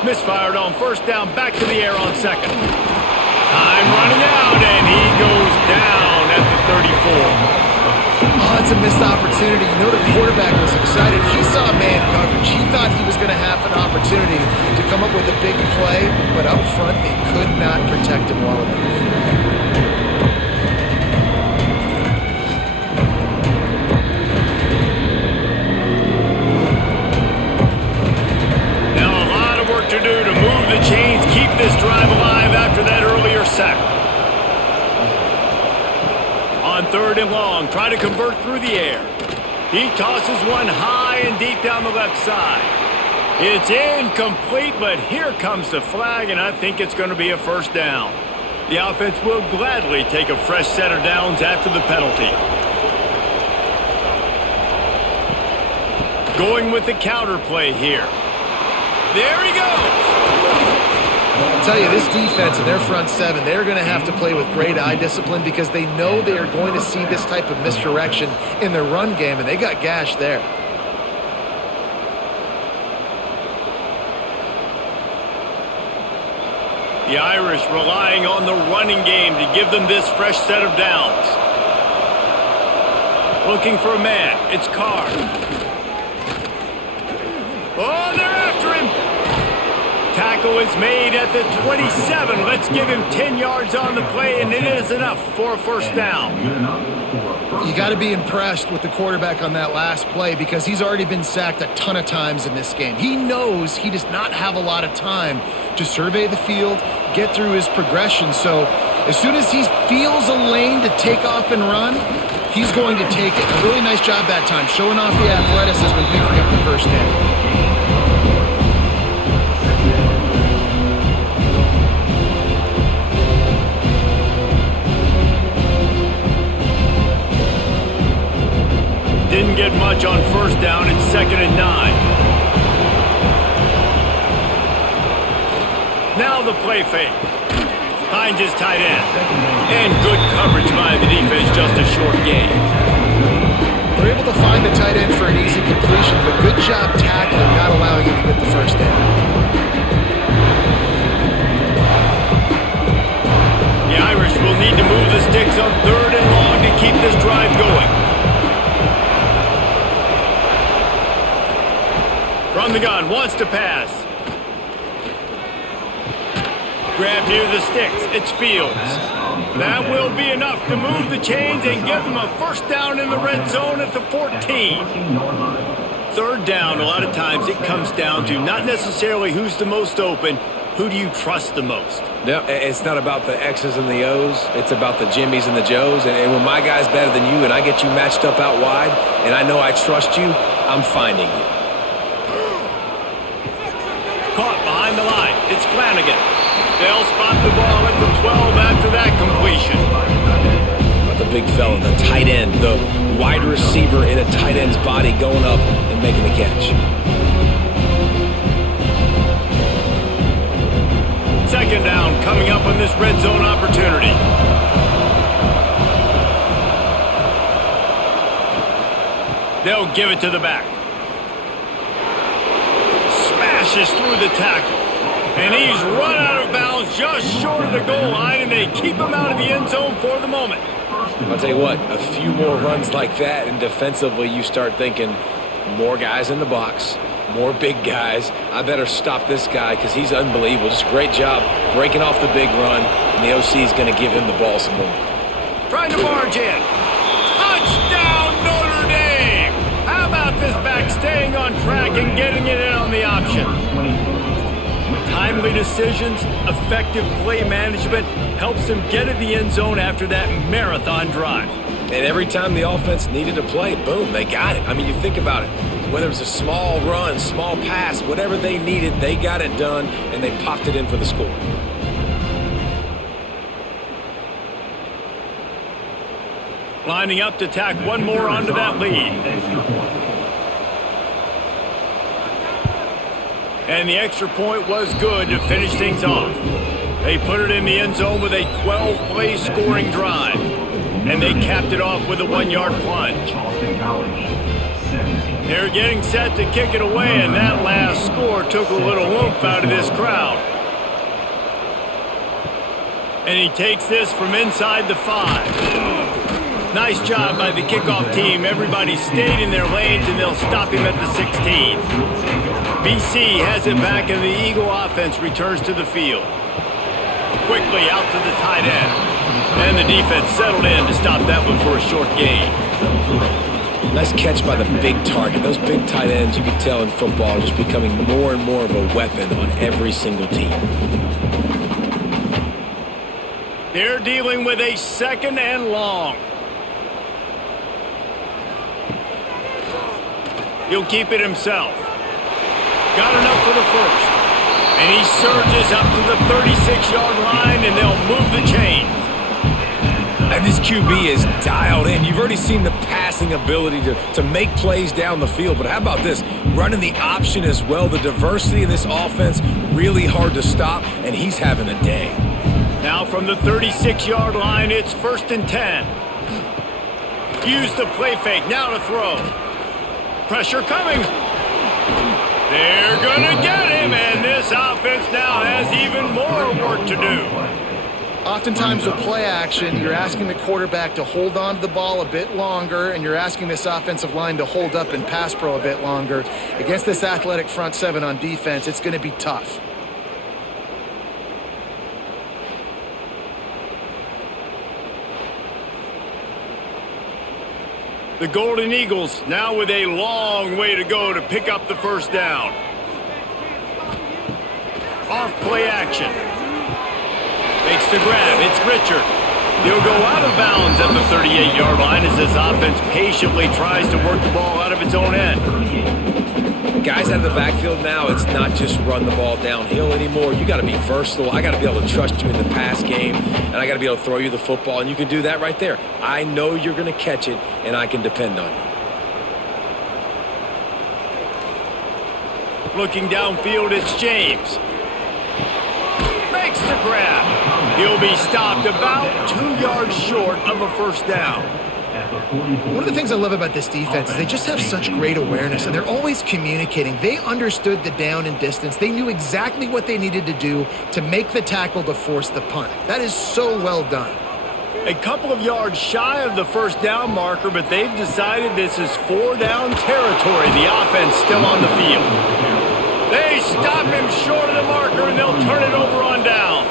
Misfired on first down, back to the air on second. Time running out, and he goes down at the 34. Oh, it's a missed opportunity. You know the quarterback was excited. He saw man coverage. He thought he was going to have an opportunity to come up with a big play, but up front they could not protect him well enough. Now a lot of work to do to move the chains, keep this drive alive after that earlier sack. On third and long, try to convert through the air. He tosses one high and deep down the left side. It's incomplete, but here comes the flag, and I think it's going to be a first down. The offense will gladly take a fresh set of downs after the penalty. Going with the counter play here. There he goes. I'll tell you, this defense and their front seven, they're going to have to play with great eye discipline because they know they are going to see this type of misdirection in their run game, and they got gashed there. The Irish relying on the running game to give them this fresh set of downs. Looking for a man. It's Carr. Oh, they're after him. Tackle is made at the 27. Let's give him 10 yards on the play, and it is enough for a first down. You got to be impressed with the quarterback on that last play because he's already been sacked a ton of times in this game. He knows he does not have a lot of time to survey the field, get through his progression. So as soon as he feels a lane to take off and run, he's going to take it. A really nice job that time, showing off the athleticism and picking up the first down. Didn't get much on first down. It's 2nd and 9. Now the play fake. Finds his tight end. And good coverage by the defense, just a short gain. They're able to find the tight end for an easy completion, but good job tackling, not allowing him to get the first down. The Irish will need to move the sticks on third and long to keep this drive going. From the gun, wants to pass. Grab near the sticks. It's Fields. That will be enough to move the chains and give them a first down in the red zone at the 14. Third down, a lot of times it comes down to not necessarily who's the most open, who do you trust the most? Yeah, it's not about the X's and the O's. It's about the Jimmies and the Joes. And when my guy's better than you and I get you matched up out wide and I know I trust you, I'm finding you. Caught behind the line. It's Flanagan. They'll spot the ball at the 12 after that completion. But the big fella, the tight end, the wide receiver in a tight end's body going up and making the catch. 2nd down coming up on this red zone opportunity. They'll give it to the back. Smashes through the tackle. And he's run out of bounds just short of the goal line, and they keep him out of the end zone for the moment. I'll tell you what, a few more runs like that, and defensively you start thinking more guys in the box, more big guys. I better stop this guy because he's unbelievable. Just a great job breaking off the big run, and the OC is going to give him the ball some more. Trying to barge in. Touchdown, Notre Dame! How about this back staying on track and getting it in on the option? Timely decisions, effective play management helps them get to the end zone after that marathon drive. And every time the offense needed a play, boom, they got it. I mean, you think about it. Whether it was a small run, small pass, whatever they needed, they got it done, and they popped it in for the score. Lining up to tack one more onto that lead. And the extra point was good to finish things off. They put it in the end zone with a 12-play scoring drive. And they capped it off with a 1-yard plunge. Boston College, 17. They're getting set to kick it away, and that last score took a little oomph out of this crowd. And he takes this from inside the 5. Nice job by the kickoff team. Everybody stayed in their lanes, and they'll stop him at the 16. BC has it back, and the Eagle offense returns to the field. Quickly out to the tight end. And the defense settled in to stop that one for a short gain. Nice catch by the big target. Those big tight ends, you can tell in football, are just becoming more and more of a weapon on every single team. They're dealing with a 2nd and long. He'll keep it himself. Got enough for the first. And he surges up to the 36-yard line, and they'll move the chains. And this QB is dialed in. You've already seen the passing ability to make plays down the field. But how about this? Running the option as well. The diversity in this offense, really hard to stop, and he's having a day. Now from the 36-yard line, it's 1st and 10. Use the play fake. Now to throw. Pressure coming. They're going to get him, and this offense now has even more work to do. Oftentimes with play action, you're asking the quarterback to hold on to the ball a bit longer, and you're asking this offensive line to hold up and pass pro a bit longer. Against this athletic front 7 on defense, it's going to be tough. The Golden Eagles now with a long way to go to pick up the first down. Off play action. Makes the grab. It's Richard. He'll go out of bounds at the 38-yard line as this offense patiently tries to work the ball out of its own end. Guys out of the backfield now, it's not just run the ball downhill anymore. You got to be versatile. I got to be able to trust you in the pass game, and I got to be able to throw you the football, and you can do that right there. I know you're going to catch it, and I can depend on you. Looking downfield, it's James. Makes the grab. He'll be stopped about 2 yards short of a first down. One of the things I love about this defense is they just have such great awareness, and they're always communicating. They understood the down and distance. They knew exactly what they needed to do to make the tackle to force the punt. That is so well done. A couple of yards shy of the first down marker, but they've decided this is 4-down territory. The offense still on the field. They stop him short of the marker, and they'll turn it over on downs.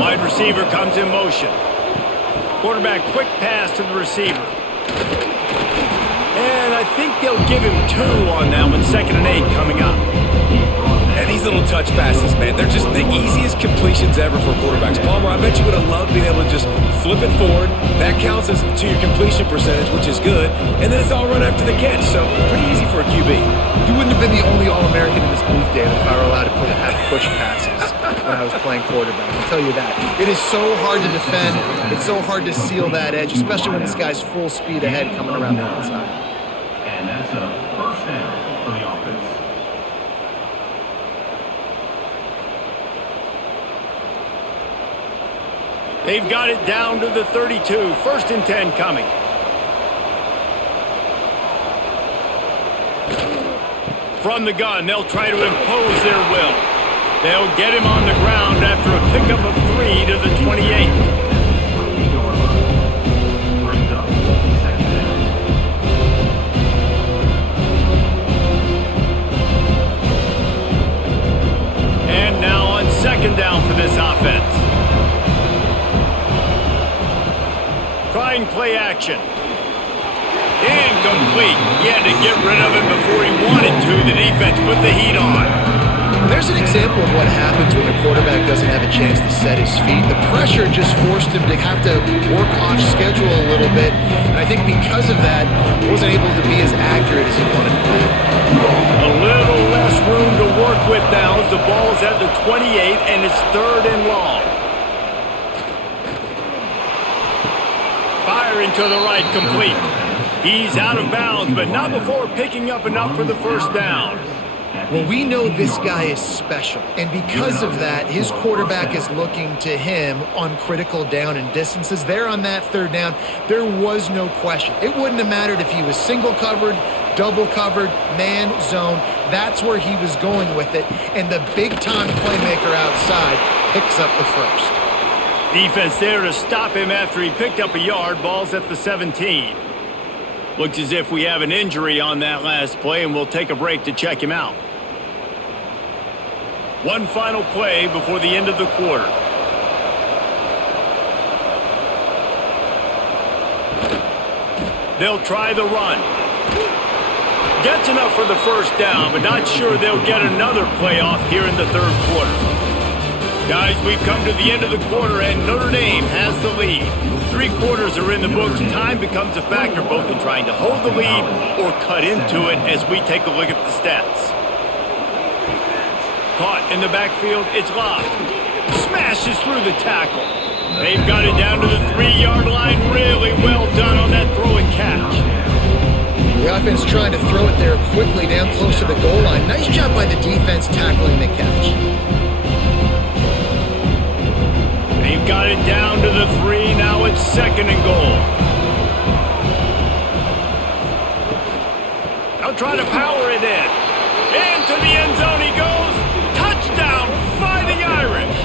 Wide receiver comes in motion. Quarterback quick pass to the receiver. And I think they'll give him 2 on that one. 2nd and 8 coming up. And these little touch passes, man, they're just the easiest completions ever for quarterbacks. Palmer, I bet you would have loved being able to just flip it forward. That counts as to your completion percentage, which is good. And then it's all run after the catch, so pretty easy for a QB. You wouldn't have been the only All-American in this booth, David, if I were allowed to have push passes when I was playing quarterback. I'll tell you that. It is so hard to defend. It's so hard to seal that edge, especially when this guy's full speed ahead coming around the outside. And that's a first down for the offense. They've got it down to the 32. 1st and 10 coming. From the gun, they'll try to impose their will. They'll get him on the ground after a pickup of 3 to the 28. Brings up second down. And now on 2nd down for this offense. Trying play action. Incomplete. He had to get rid of it before he wanted to. The defense put the heat on. There's an example of what happens when the quarterback doesn't have a chance to set his feet. The pressure just forced him to have to work off schedule a little bit. And I think because of that, he wasn't able to be as accurate as he wanted to be. A little less room to work with now as the ball's at the 28 and it's 3rd and long. Firing to the right, complete. He's out of bounds, but not before picking up enough for the first down. Well, we know this guy is special, and because of that, his quarterback is looking to him on critical down and distances. There on that third down, there was no question. It wouldn't have mattered if he was single covered, double covered, man, zone. That's where he was going with it, and the big-time playmaker outside picks up the first. Defense there to stop him after he picked up a yard. Ball's at the 17. Looks as if we have an injury on that last play, and we'll take a break to check him out. One final play before the end of the quarter. They'll try the run. Gets enough for the first down, but not sure they'll get another play off here in the third quarter. Guys, we've come to the end of the quarter, and Notre Dame has the lead. 3 quarters are in the books. Time becomes a factor both in trying to hold the lead or cut into it as we take a look at the stats. Caught in the backfield, it's locked. Smashes through the tackle. They've got it down to the 3-yard line. Really well done on that throw and catch. The offense trying to throw it there quickly down close to the goal line. Nice job by the defense tackling the catch. They've got it down to the 3. Now it's 2nd and goal. They'll try to power it in. Into the end zone he goes. Touchdown, Fighting Irish.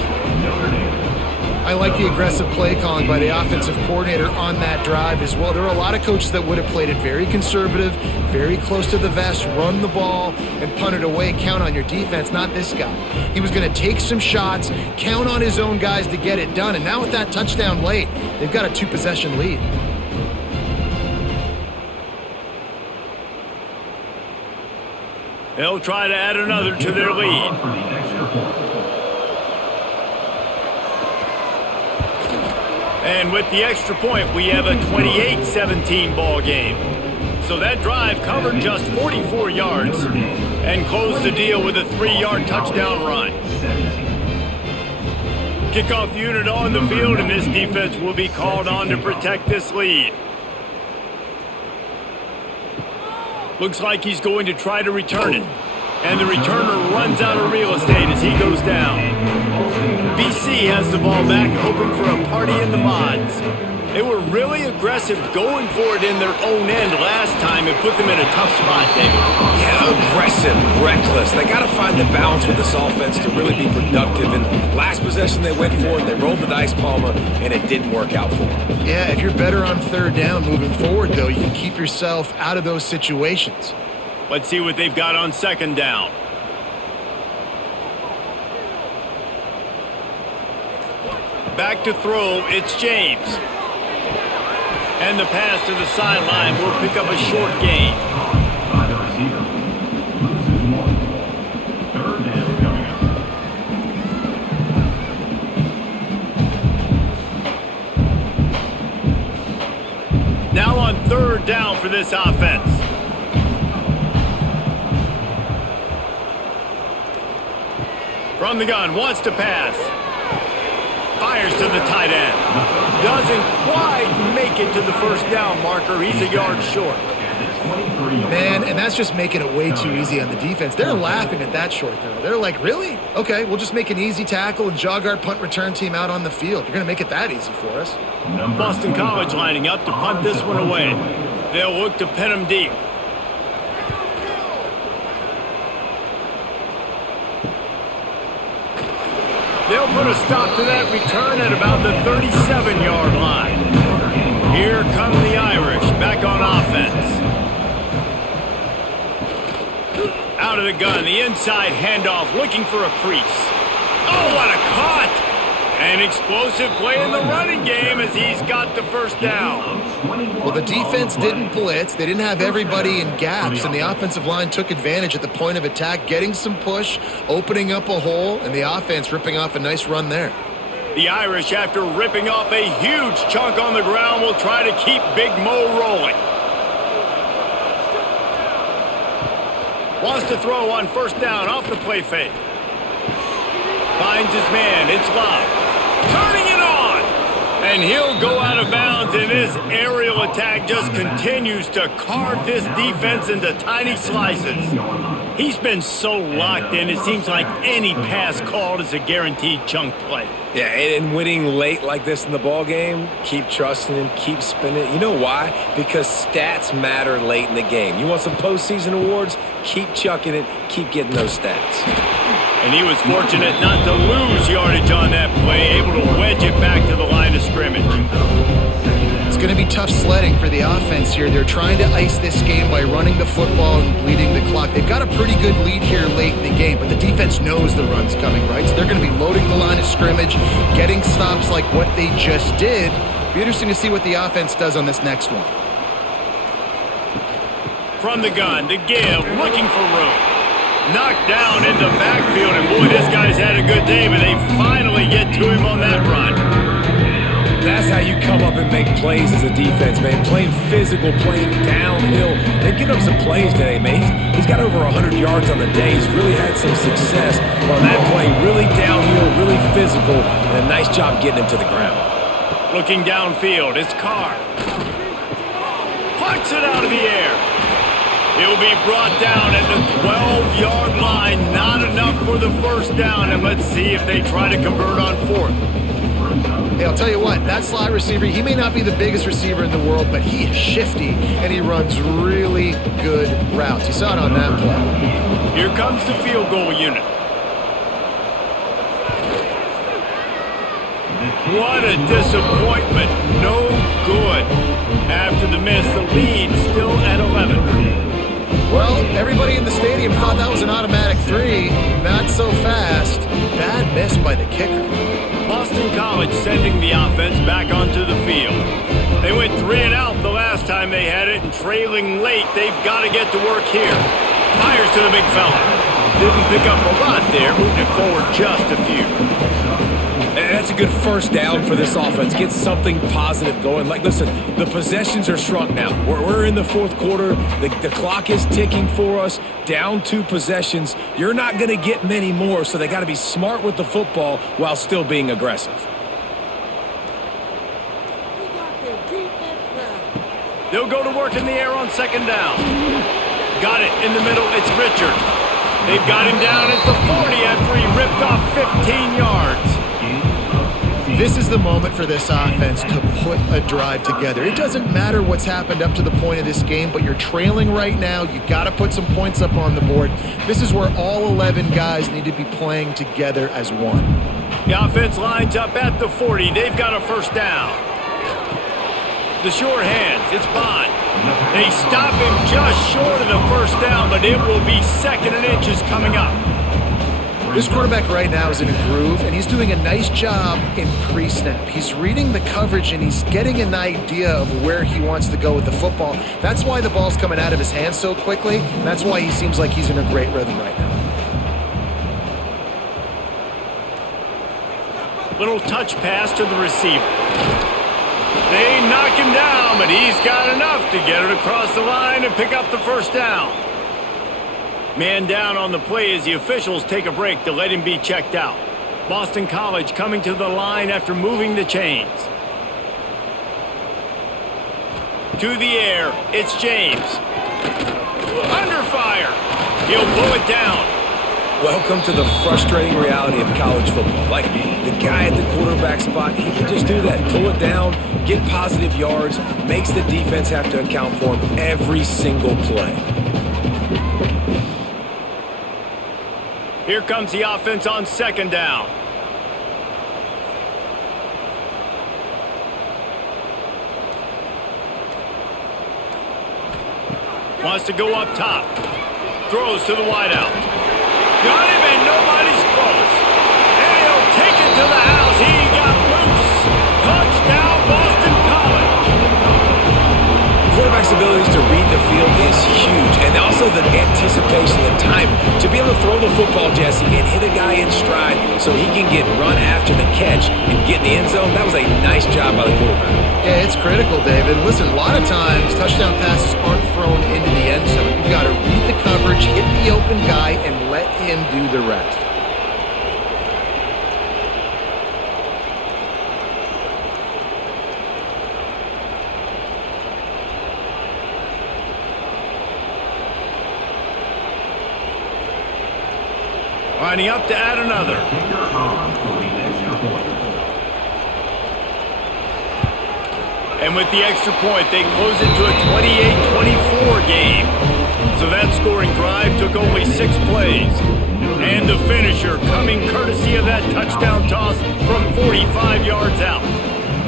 I like the aggressive play calling by the offensive coordinator on that drive as well. There are a lot of coaches that would have played it very conservative, very close to the vest, run the ball, and punt it away. Count on your defense, not this guy. He was going to take some shots, count on his own guys to get it done. And now with that touchdown late, they've got a 2-possession lead. They'll try to add another to their lead. And with the extra point, we have a 28-17 ball game. So that drive covered just 44 yards and closed the deal with a 3-yard touchdown run. Kickoff unit on the field, and this defense will be called on to protect this lead. Looks like he's going to try to return it. And the returner runs out of real estate as he goes down. BC has the ball back, hoping for a party in the mods. They were really aggressive going for it in their own end last time. It put them in a tough spot, David. Yeah, aggressive, reckless. They got to find the balance with this offense to really be productive. And last possession they went for it, they rolled the dice, Palmer, and it didn't work out for them. Yeah, if you're better on third down moving forward, though, you can keep yourself out of those situations. Let's see what they've got on 2nd down. Back to throw, it's James. And the pass to the sideline will pick up a short gain. By the receiver. Loses 1. 3rd down coming up. Now on 3rd down for this offense. From the gun, wants to pass. Fires to the tight end. Doesn't quite make it to the first down marker. He's a yard short. Man, and that's just making it way too easy on the defense. They're laughing at that short throw. They're like, really? Okay, we'll just make an easy tackle and jog our punt return team out on the field. You're going to make it that easy for us. Boston College lining up to punt this one away. They'll look to pin him deep. They'll put a stop to that return at about the 37-yard line. Here come the Irish back on offense. Out of the gun, the inside handoff, looking for a crease. Oh, what a cut! An explosive play in the running game as he's got the first down. Well, the defense didn't blitz. They didn't have everybody in gaps, and the offensive line took advantage at the point of attack, getting some push, opening up a hole, and the offense ripping off a nice run there. The Irish, after ripping off a huge chunk on the ground, will try to keep Big Mo rolling. Wants to throw on 1st down off the play fake. Finds his man. It's Love. Turning it on. And he'll go out of bounds, and this aerial attack just continues to carve this defense into tiny slices. He's been so locked in, it seems like any pass called is a guaranteed chunk play. Yeah, and winning late like this in the ball game, keep trusting him, keep spinning. You know why? Because stats matter late in the game. You want some postseason awards? Keep chucking it, keep getting those stats. And he was fortunate not to lose yardage on that play, able to wedge it back to the line of scrimmage. It's going to be tough sledding for the offense here. They're trying to ice this game by running the football and bleeding the clock. They've got a pretty good lead here late in the game, but the defense knows the run's coming, right? So they're going to be loading the line of scrimmage, getting stops like what they just did. Be interesting to see what the offense does on this next one. From the gun, to give, looking for room. Knocked down in the backfield, and boy, this guy's had a good day, but they finally get to him on that run. That's how you come up and make plays as a defense, man. Playing physical, playing downhill. They've given up some plays today, man. He's got over 100 yards on the day. He's really had some success on that play. Really downhill, really physical, and a nice job getting him to the ground. Looking downfield, it's Carr. Puts it out of the air. He'll be brought down at the 12-yard line. Not enough for the first down, and let's see if they try to convert on fourth. Hey, I'll tell you what, that slot receiver, he may not be the biggest receiver in the world, but he is shifty, and he runs really good routes. You saw it on that play. Here comes the field goal unit. What a disappointment. No good. After the miss, the lead still at 11. Well, everybody in the stadium thought that was an automatic 3. Not so fast. Bad miss by the kicker. Boston College sending the offense back onto the field. They went 3 and out the last time they had it, and trailing late, they've got to get to work here. Fires to the big fella. Didn't pick up a lot there, moving it forward just a few. And that's a good first down for this offense. Get something positive going. Like, listen, the possessions are shrunk now. We're in the fourth quarter. The clock is ticking for us. Down 2 possessions. You're not going to get many more, so they got to be smart with the football while still being aggressive. They'll go to work in the air on second down. Got it in the middle. It's Richard. They've got him down at the 40 after he ripped off 15 yards. This is the moment for this offense to put a drive together. It doesn't matter what's happened up to the point of this game, but you're trailing right now. You got to put some points up on the board. This is where all 11 guys need to be playing together as one. The offense lines up at the 40. They've got a first down. The short hands, it's Bond. They stop him just short of the first down, but it will be 2nd and inches coming up. This quarterback right now is in a groove, and he's doing a nice job in pre-snap. He's reading the coverage, and he's getting an idea of where he wants to go with the football. That's why the ball's coming out of his hands so quickly, and that's why he seems like he's in a great rhythm right now. Little touch pass to the receiver. They knock him down, but he's got enough to get it across the line and pick up the first down. Man down on the play as the officials take a break to let him be checked out. Boston College coming to the line after moving the chains. To the air, it's James. Under fire. He'll pull it down. Welcome to the frustrating reality of college football. Like, the guy at the quarterback spot, he can just do that. Pull it down, get positive yards, makes the defense have to account for him every single play. Here comes the offense on second down. Wants to go up top. Throws to the wideout. Got him and nobody's close. And he'll take it to the house. He got loose. Touchdown, Boston College. Quarterback's abilities to read the field is huge, and also the anticipation, the time to be able to throw the football, Jesse, and hit a guy in stride so he can get run after the catch and get in the end zone. That was a nice job by the quarterback. Yeah, it's critical, David. Listen, a lot of times touchdown passes aren't thrown into the end zone. You've got to read the coverage, hit the open guy, and let him do the rest. Lining up to add another. Kicker on for the extra point. And with the extra point, they close it to a 28-24 game. So that scoring drive took only 6 plays. And the finisher coming courtesy of that touchdown toss from 45 yards out.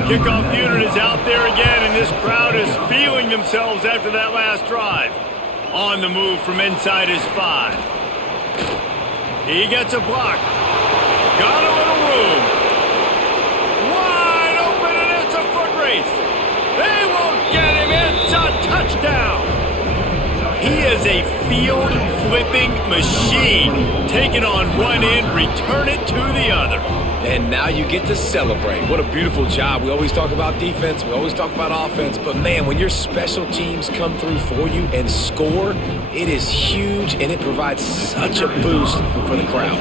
Kickoff unit is out there again, and this crowd is feeling themselves after that last drive. On the move from inside his 5. He gets a block. Got a little room. Wide open, and it's a foot race. They won't get him. It's a touchdown. He is a field-flipping machine. Take it on one end, return it to the other. And now you get to celebrate. What a beautiful job. We always talk about defense. We always talk about offense. But, man, when your special teams come through for you and score, it is huge, and it provides such a boost for the crowd.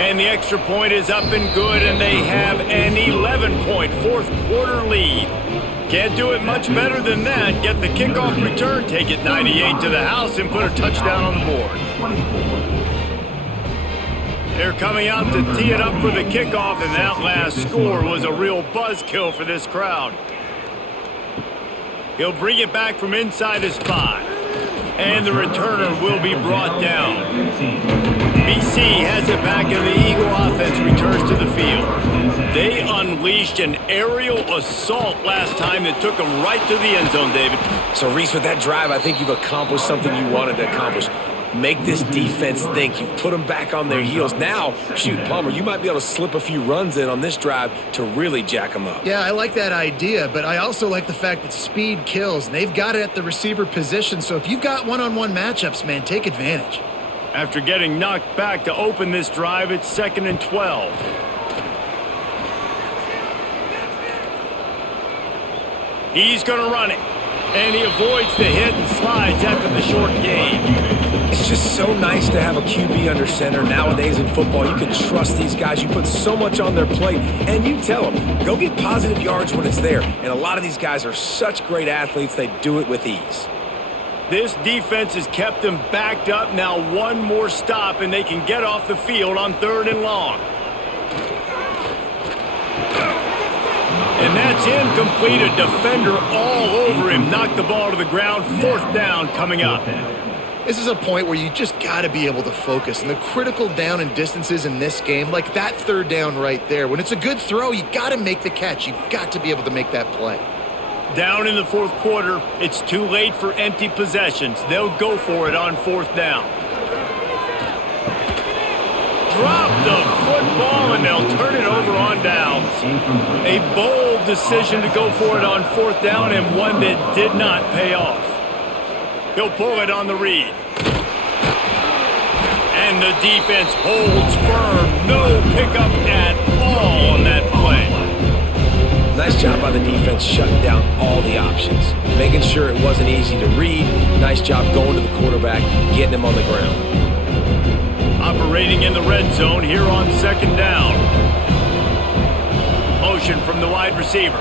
And the extra point is up and good, and they have an 11-point fourth-quarter lead. Can't do it much better than that. Get the kickoff return, take it 98 to the house, and put a touchdown on the board. They're coming out to tee it up for the kickoff, and that last score was a real buzzkill for this crowd. He'll bring it back from inside his 5. And the returner will be brought down. BC has it back, and the Eagle offense returns to the field. They unleashed an aerial assault last time that took them right to the end zone, David. So, Reese, with that drive, I think you've accomplished something you wanted to accomplish. Make this defense think. You've put them back on their heels. Now, shoot, Palmer, you might be able to slip a few runs in on this drive to really jack them up. Yeah, I like that idea, but I also like the fact that speed kills. And they've got it at the receiver position, so if you've got one-on-one matchups, man, take advantage. After getting knocked back to open this drive, it's 2nd and 12. He's going to run it, and he avoids the hit and slides after the short gain. It's just so nice to have a QB under center nowadays in football. You can trust these guys. You put so much on their plate, and you tell them, go get positive yards when it's there. And a lot of these guys are such great athletes, they do it with ease. This defense has kept them backed up. Now one more stop, and they can get off the field on 3rd and long. And that's incomplete. A defender all over him. Knocked the ball to the ground. 4th down coming up. This is a point where you just got to be able to focus. And the critical down and distances in this game, like that 3rd down right there, when it's a good throw, you got to make the catch. You've got to be able to make that play. Down in the 4th quarter, it's too late for empty possessions. They'll go for it on 4th down. Drop the football, and they'll turn it over on downs. A bold decision to go for it on 4th down, and one that did not pay off. He'll pull it on the read. And the defense holds firm. No pickup at all on that play. Nice job by the defense shutting down all the options. Making sure it wasn't easy to read. Nice job going to the quarterback, getting him on the ground. Operating in the red zone here on 2nd down. Motion from the wide receiver.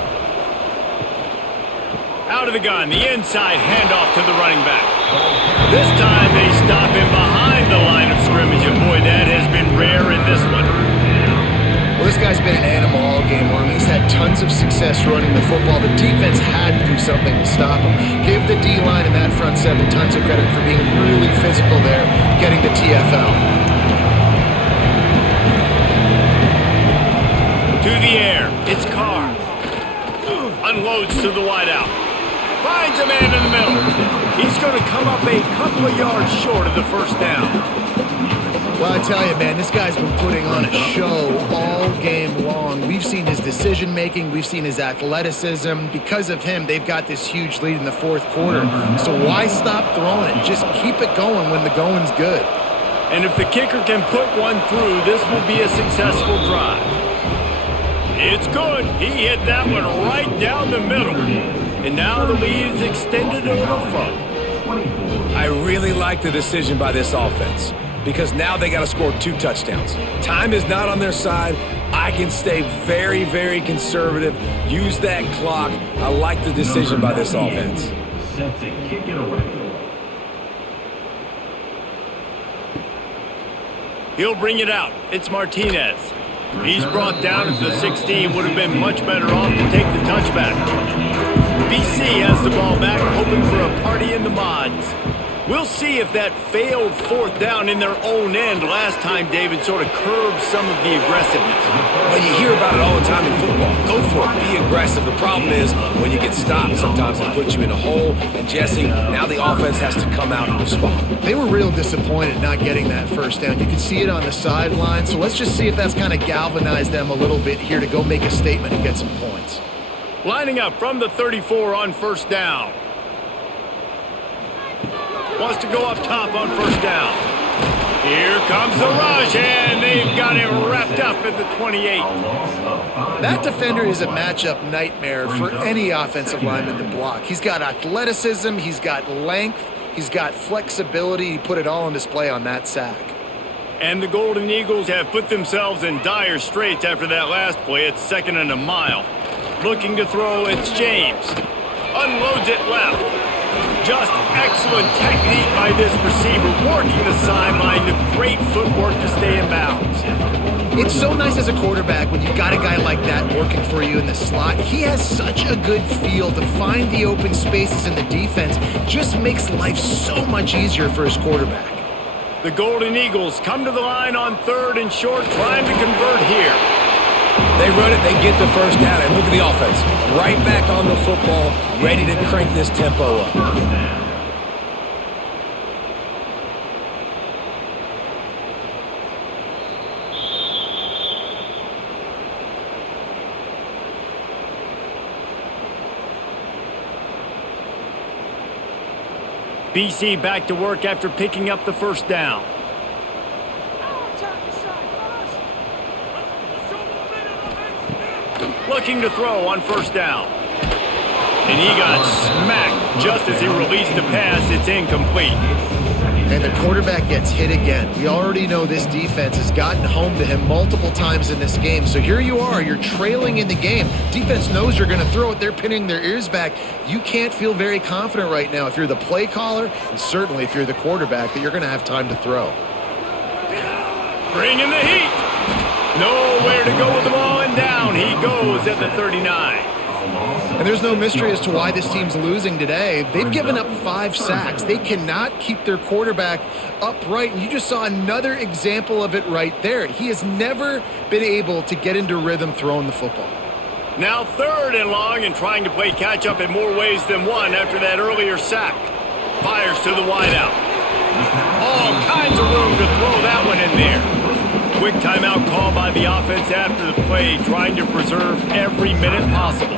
Out of the gun, the inside handoff to the running back. This time they stop him behind the line of scrimmage, and boy, that has been rare in this one. Well, this guy's been an animal all game long. He's had tons of success running the football. The defense had to do something to stop him. Give the D-line and that front 7 tons of credit for being really physical there, getting the TFL. To the air, it's Carr. Unloads to the wideout. Finds a man in the middle. He's going to come up a couple of yards short of the 1st down. Well, I tell you, man, this guy's been putting on a show all game long. We've seen his decision-making. We've seen his athleticism. Because of him, they've got this huge lead in the 4th quarter. So why stop throwing it? Just keep it going when the going's good. And if the kicker can put one through, this will be a successful drive. It's good. He hit that one right down the middle. And now the lead is extended a little further. I really like the decision by this offense because now they got to score 2 touchdowns. Time is not on their side. I can stay very, very conservative. Use that clock. I like the decision by this offense. Set to kick it away. He'll bring it out. It's Martinez. He's brought down at the 16. Would have been much better off to take the touchback. BC has the ball back, hoping for a party in the mods. We'll see if that failed fourth down in their own end last time, David, sort of curbed some of the aggressiveness. Well, you hear about it all the time in football. Go for it. Be aggressive. The problem is when you get stopped, sometimes it puts you in a hole. And, Jesse, now the offense has to come out and respond. They were real disappointed not getting that first down. You can see it on the sideline. So let's just see if that's kind of galvanized them a little bit here to go make a statement and get some points. Lining up from the 34 on first down. Wants to go up top on first down. Here comes the rush, and they've got him wrapped up at the 28. That defender is a matchup nightmare for any offensive lineman to block. He's got athleticism, he's got length, he's got flexibility. He put it all on display on that sack. And the Golden Eagles have put themselves in dire straits after that last play. It's 2nd and a mile. Looking to throw, it's James. Unloads it left. Just excellent technique by this receiver, working the sideline, the great footwork to stay in bounds. It's so nice as a quarterback when you've got a guy like that working for you in the slot. He has such a good feel to find the open spaces in the defense. Just makes life so much easier for his quarterback. The Golden Eagles come to the line on 3rd and short, trying to convert here. They run it, they get the first down, and look at the offense. Right back on the football, ready to crank this tempo up. BC back to work after picking up the first down. Looking to throw on first down. And he got smacked just as he released the pass. It's incomplete. And the quarterback gets hit again. We already know this defense has gotten home to him multiple times in this game. So here you are, you're trailing in the game. Defense knows you're going to throw it. They're pinning their ears back. You can't feel very confident right now if you're the play caller, and certainly if you're the quarterback, that you're going to have time to throw. Bring in the heat. Nowhere to go with the ball, and down he goes at the 39. And there's no mystery as to why this team's losing today. They've given up 5 sacks. They cannot keep their quarterback upright. And you just saw another example of it right there. He has never been able to get into rhythm throwing the football. Now 3rd and long, and trying to play catch-up in more ways than one after that earlier sack. Fires to the wideout. All kinds of room to throw that one in there. Quick timeout call by the offense after the play, trying to preserve every minute possible.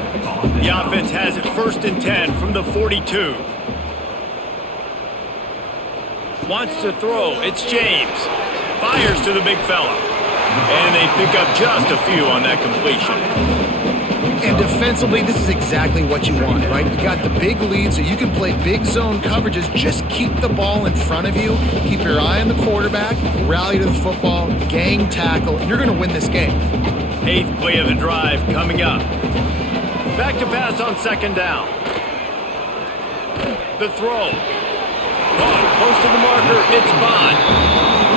The offense has it 1st and 10 from the 42. Wants to throw. It's James. Fires to the big fella. And they pick up just a few on that completion. And defensively, this is exactly what you want, right? You got the big lead, so you can play big zone coverages. Just keep the ball in front of you. Keep your eye on the quarterback. Rally to the football. Gang tackle. You're going to win this game. 8th play of the drive coming up. Back to pass on 2nd down. The throw. Caught close to the marker. It's Bond.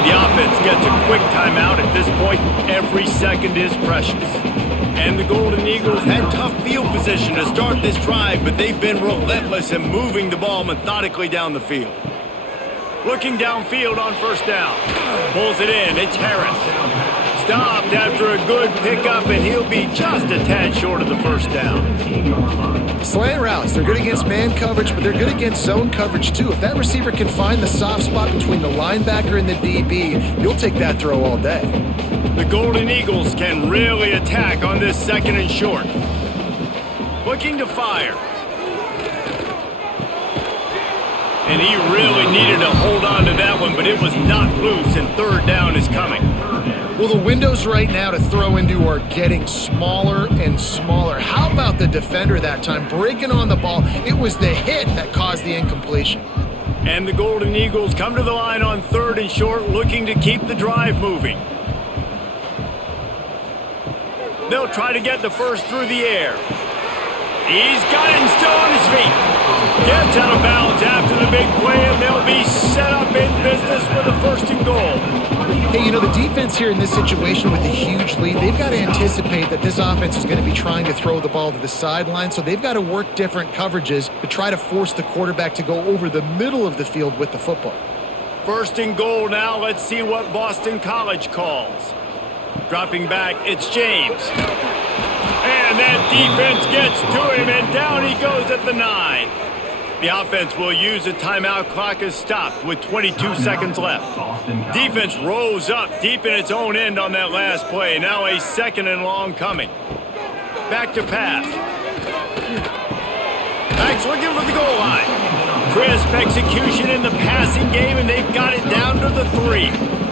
The offense gets a quick timeout. At this point, every second is precious. And the Golden Eagles had tough field position to start this drive, but they've been relentless in moving the ball methodically down the field. Looking downfield on 1st down. Pulls it in. It's Harris. Stopped after a good pickup, and he'll be just a tad short of the 1st down. Slant routes, they're good against man coverage, but they're good against zone coverage too. If that receiver can find the soft spot between the linebacker and the DB, you'll take that throw all day. The Golden Eagles can really attack on this 2nd and short. Looking to fire. And he really needed to hold on to that one, but it was not loose, and 3rd down is coming. Well, the windows right now to throw into are getting smaller and smaller. How about the defender that time breaking on the ball? It was the hit that caused the incompletion. And the Golden Eagles come to the line on 3rd and short, looking to keep the drive moving. They'll try to get the first through the air. He's got it and still on his feet. Gets out of bounds after the big play, and they'll be set up in business with a 1st and goal. Hey, the defense here in this situation with a huge lead, they've got to anticipate that this offense is going to be trying to throw the ball to the sideline, so they've got to work different coverages to try to force the quarterback to go over the middle of the field with the football. First and goal now. Let's see what Boston College calls. Dropping back, it's James. And that defense gets to him, and down he goes at the 9. The offense will use a timeout. Clock is stopped with 22 seconds left. Defense rose up deep in its own end on that last play. Now a 2nd and long coming. Back to pass. Backs looking for the goal line. Crisp execution in the passing game, and they've got it down to the 3.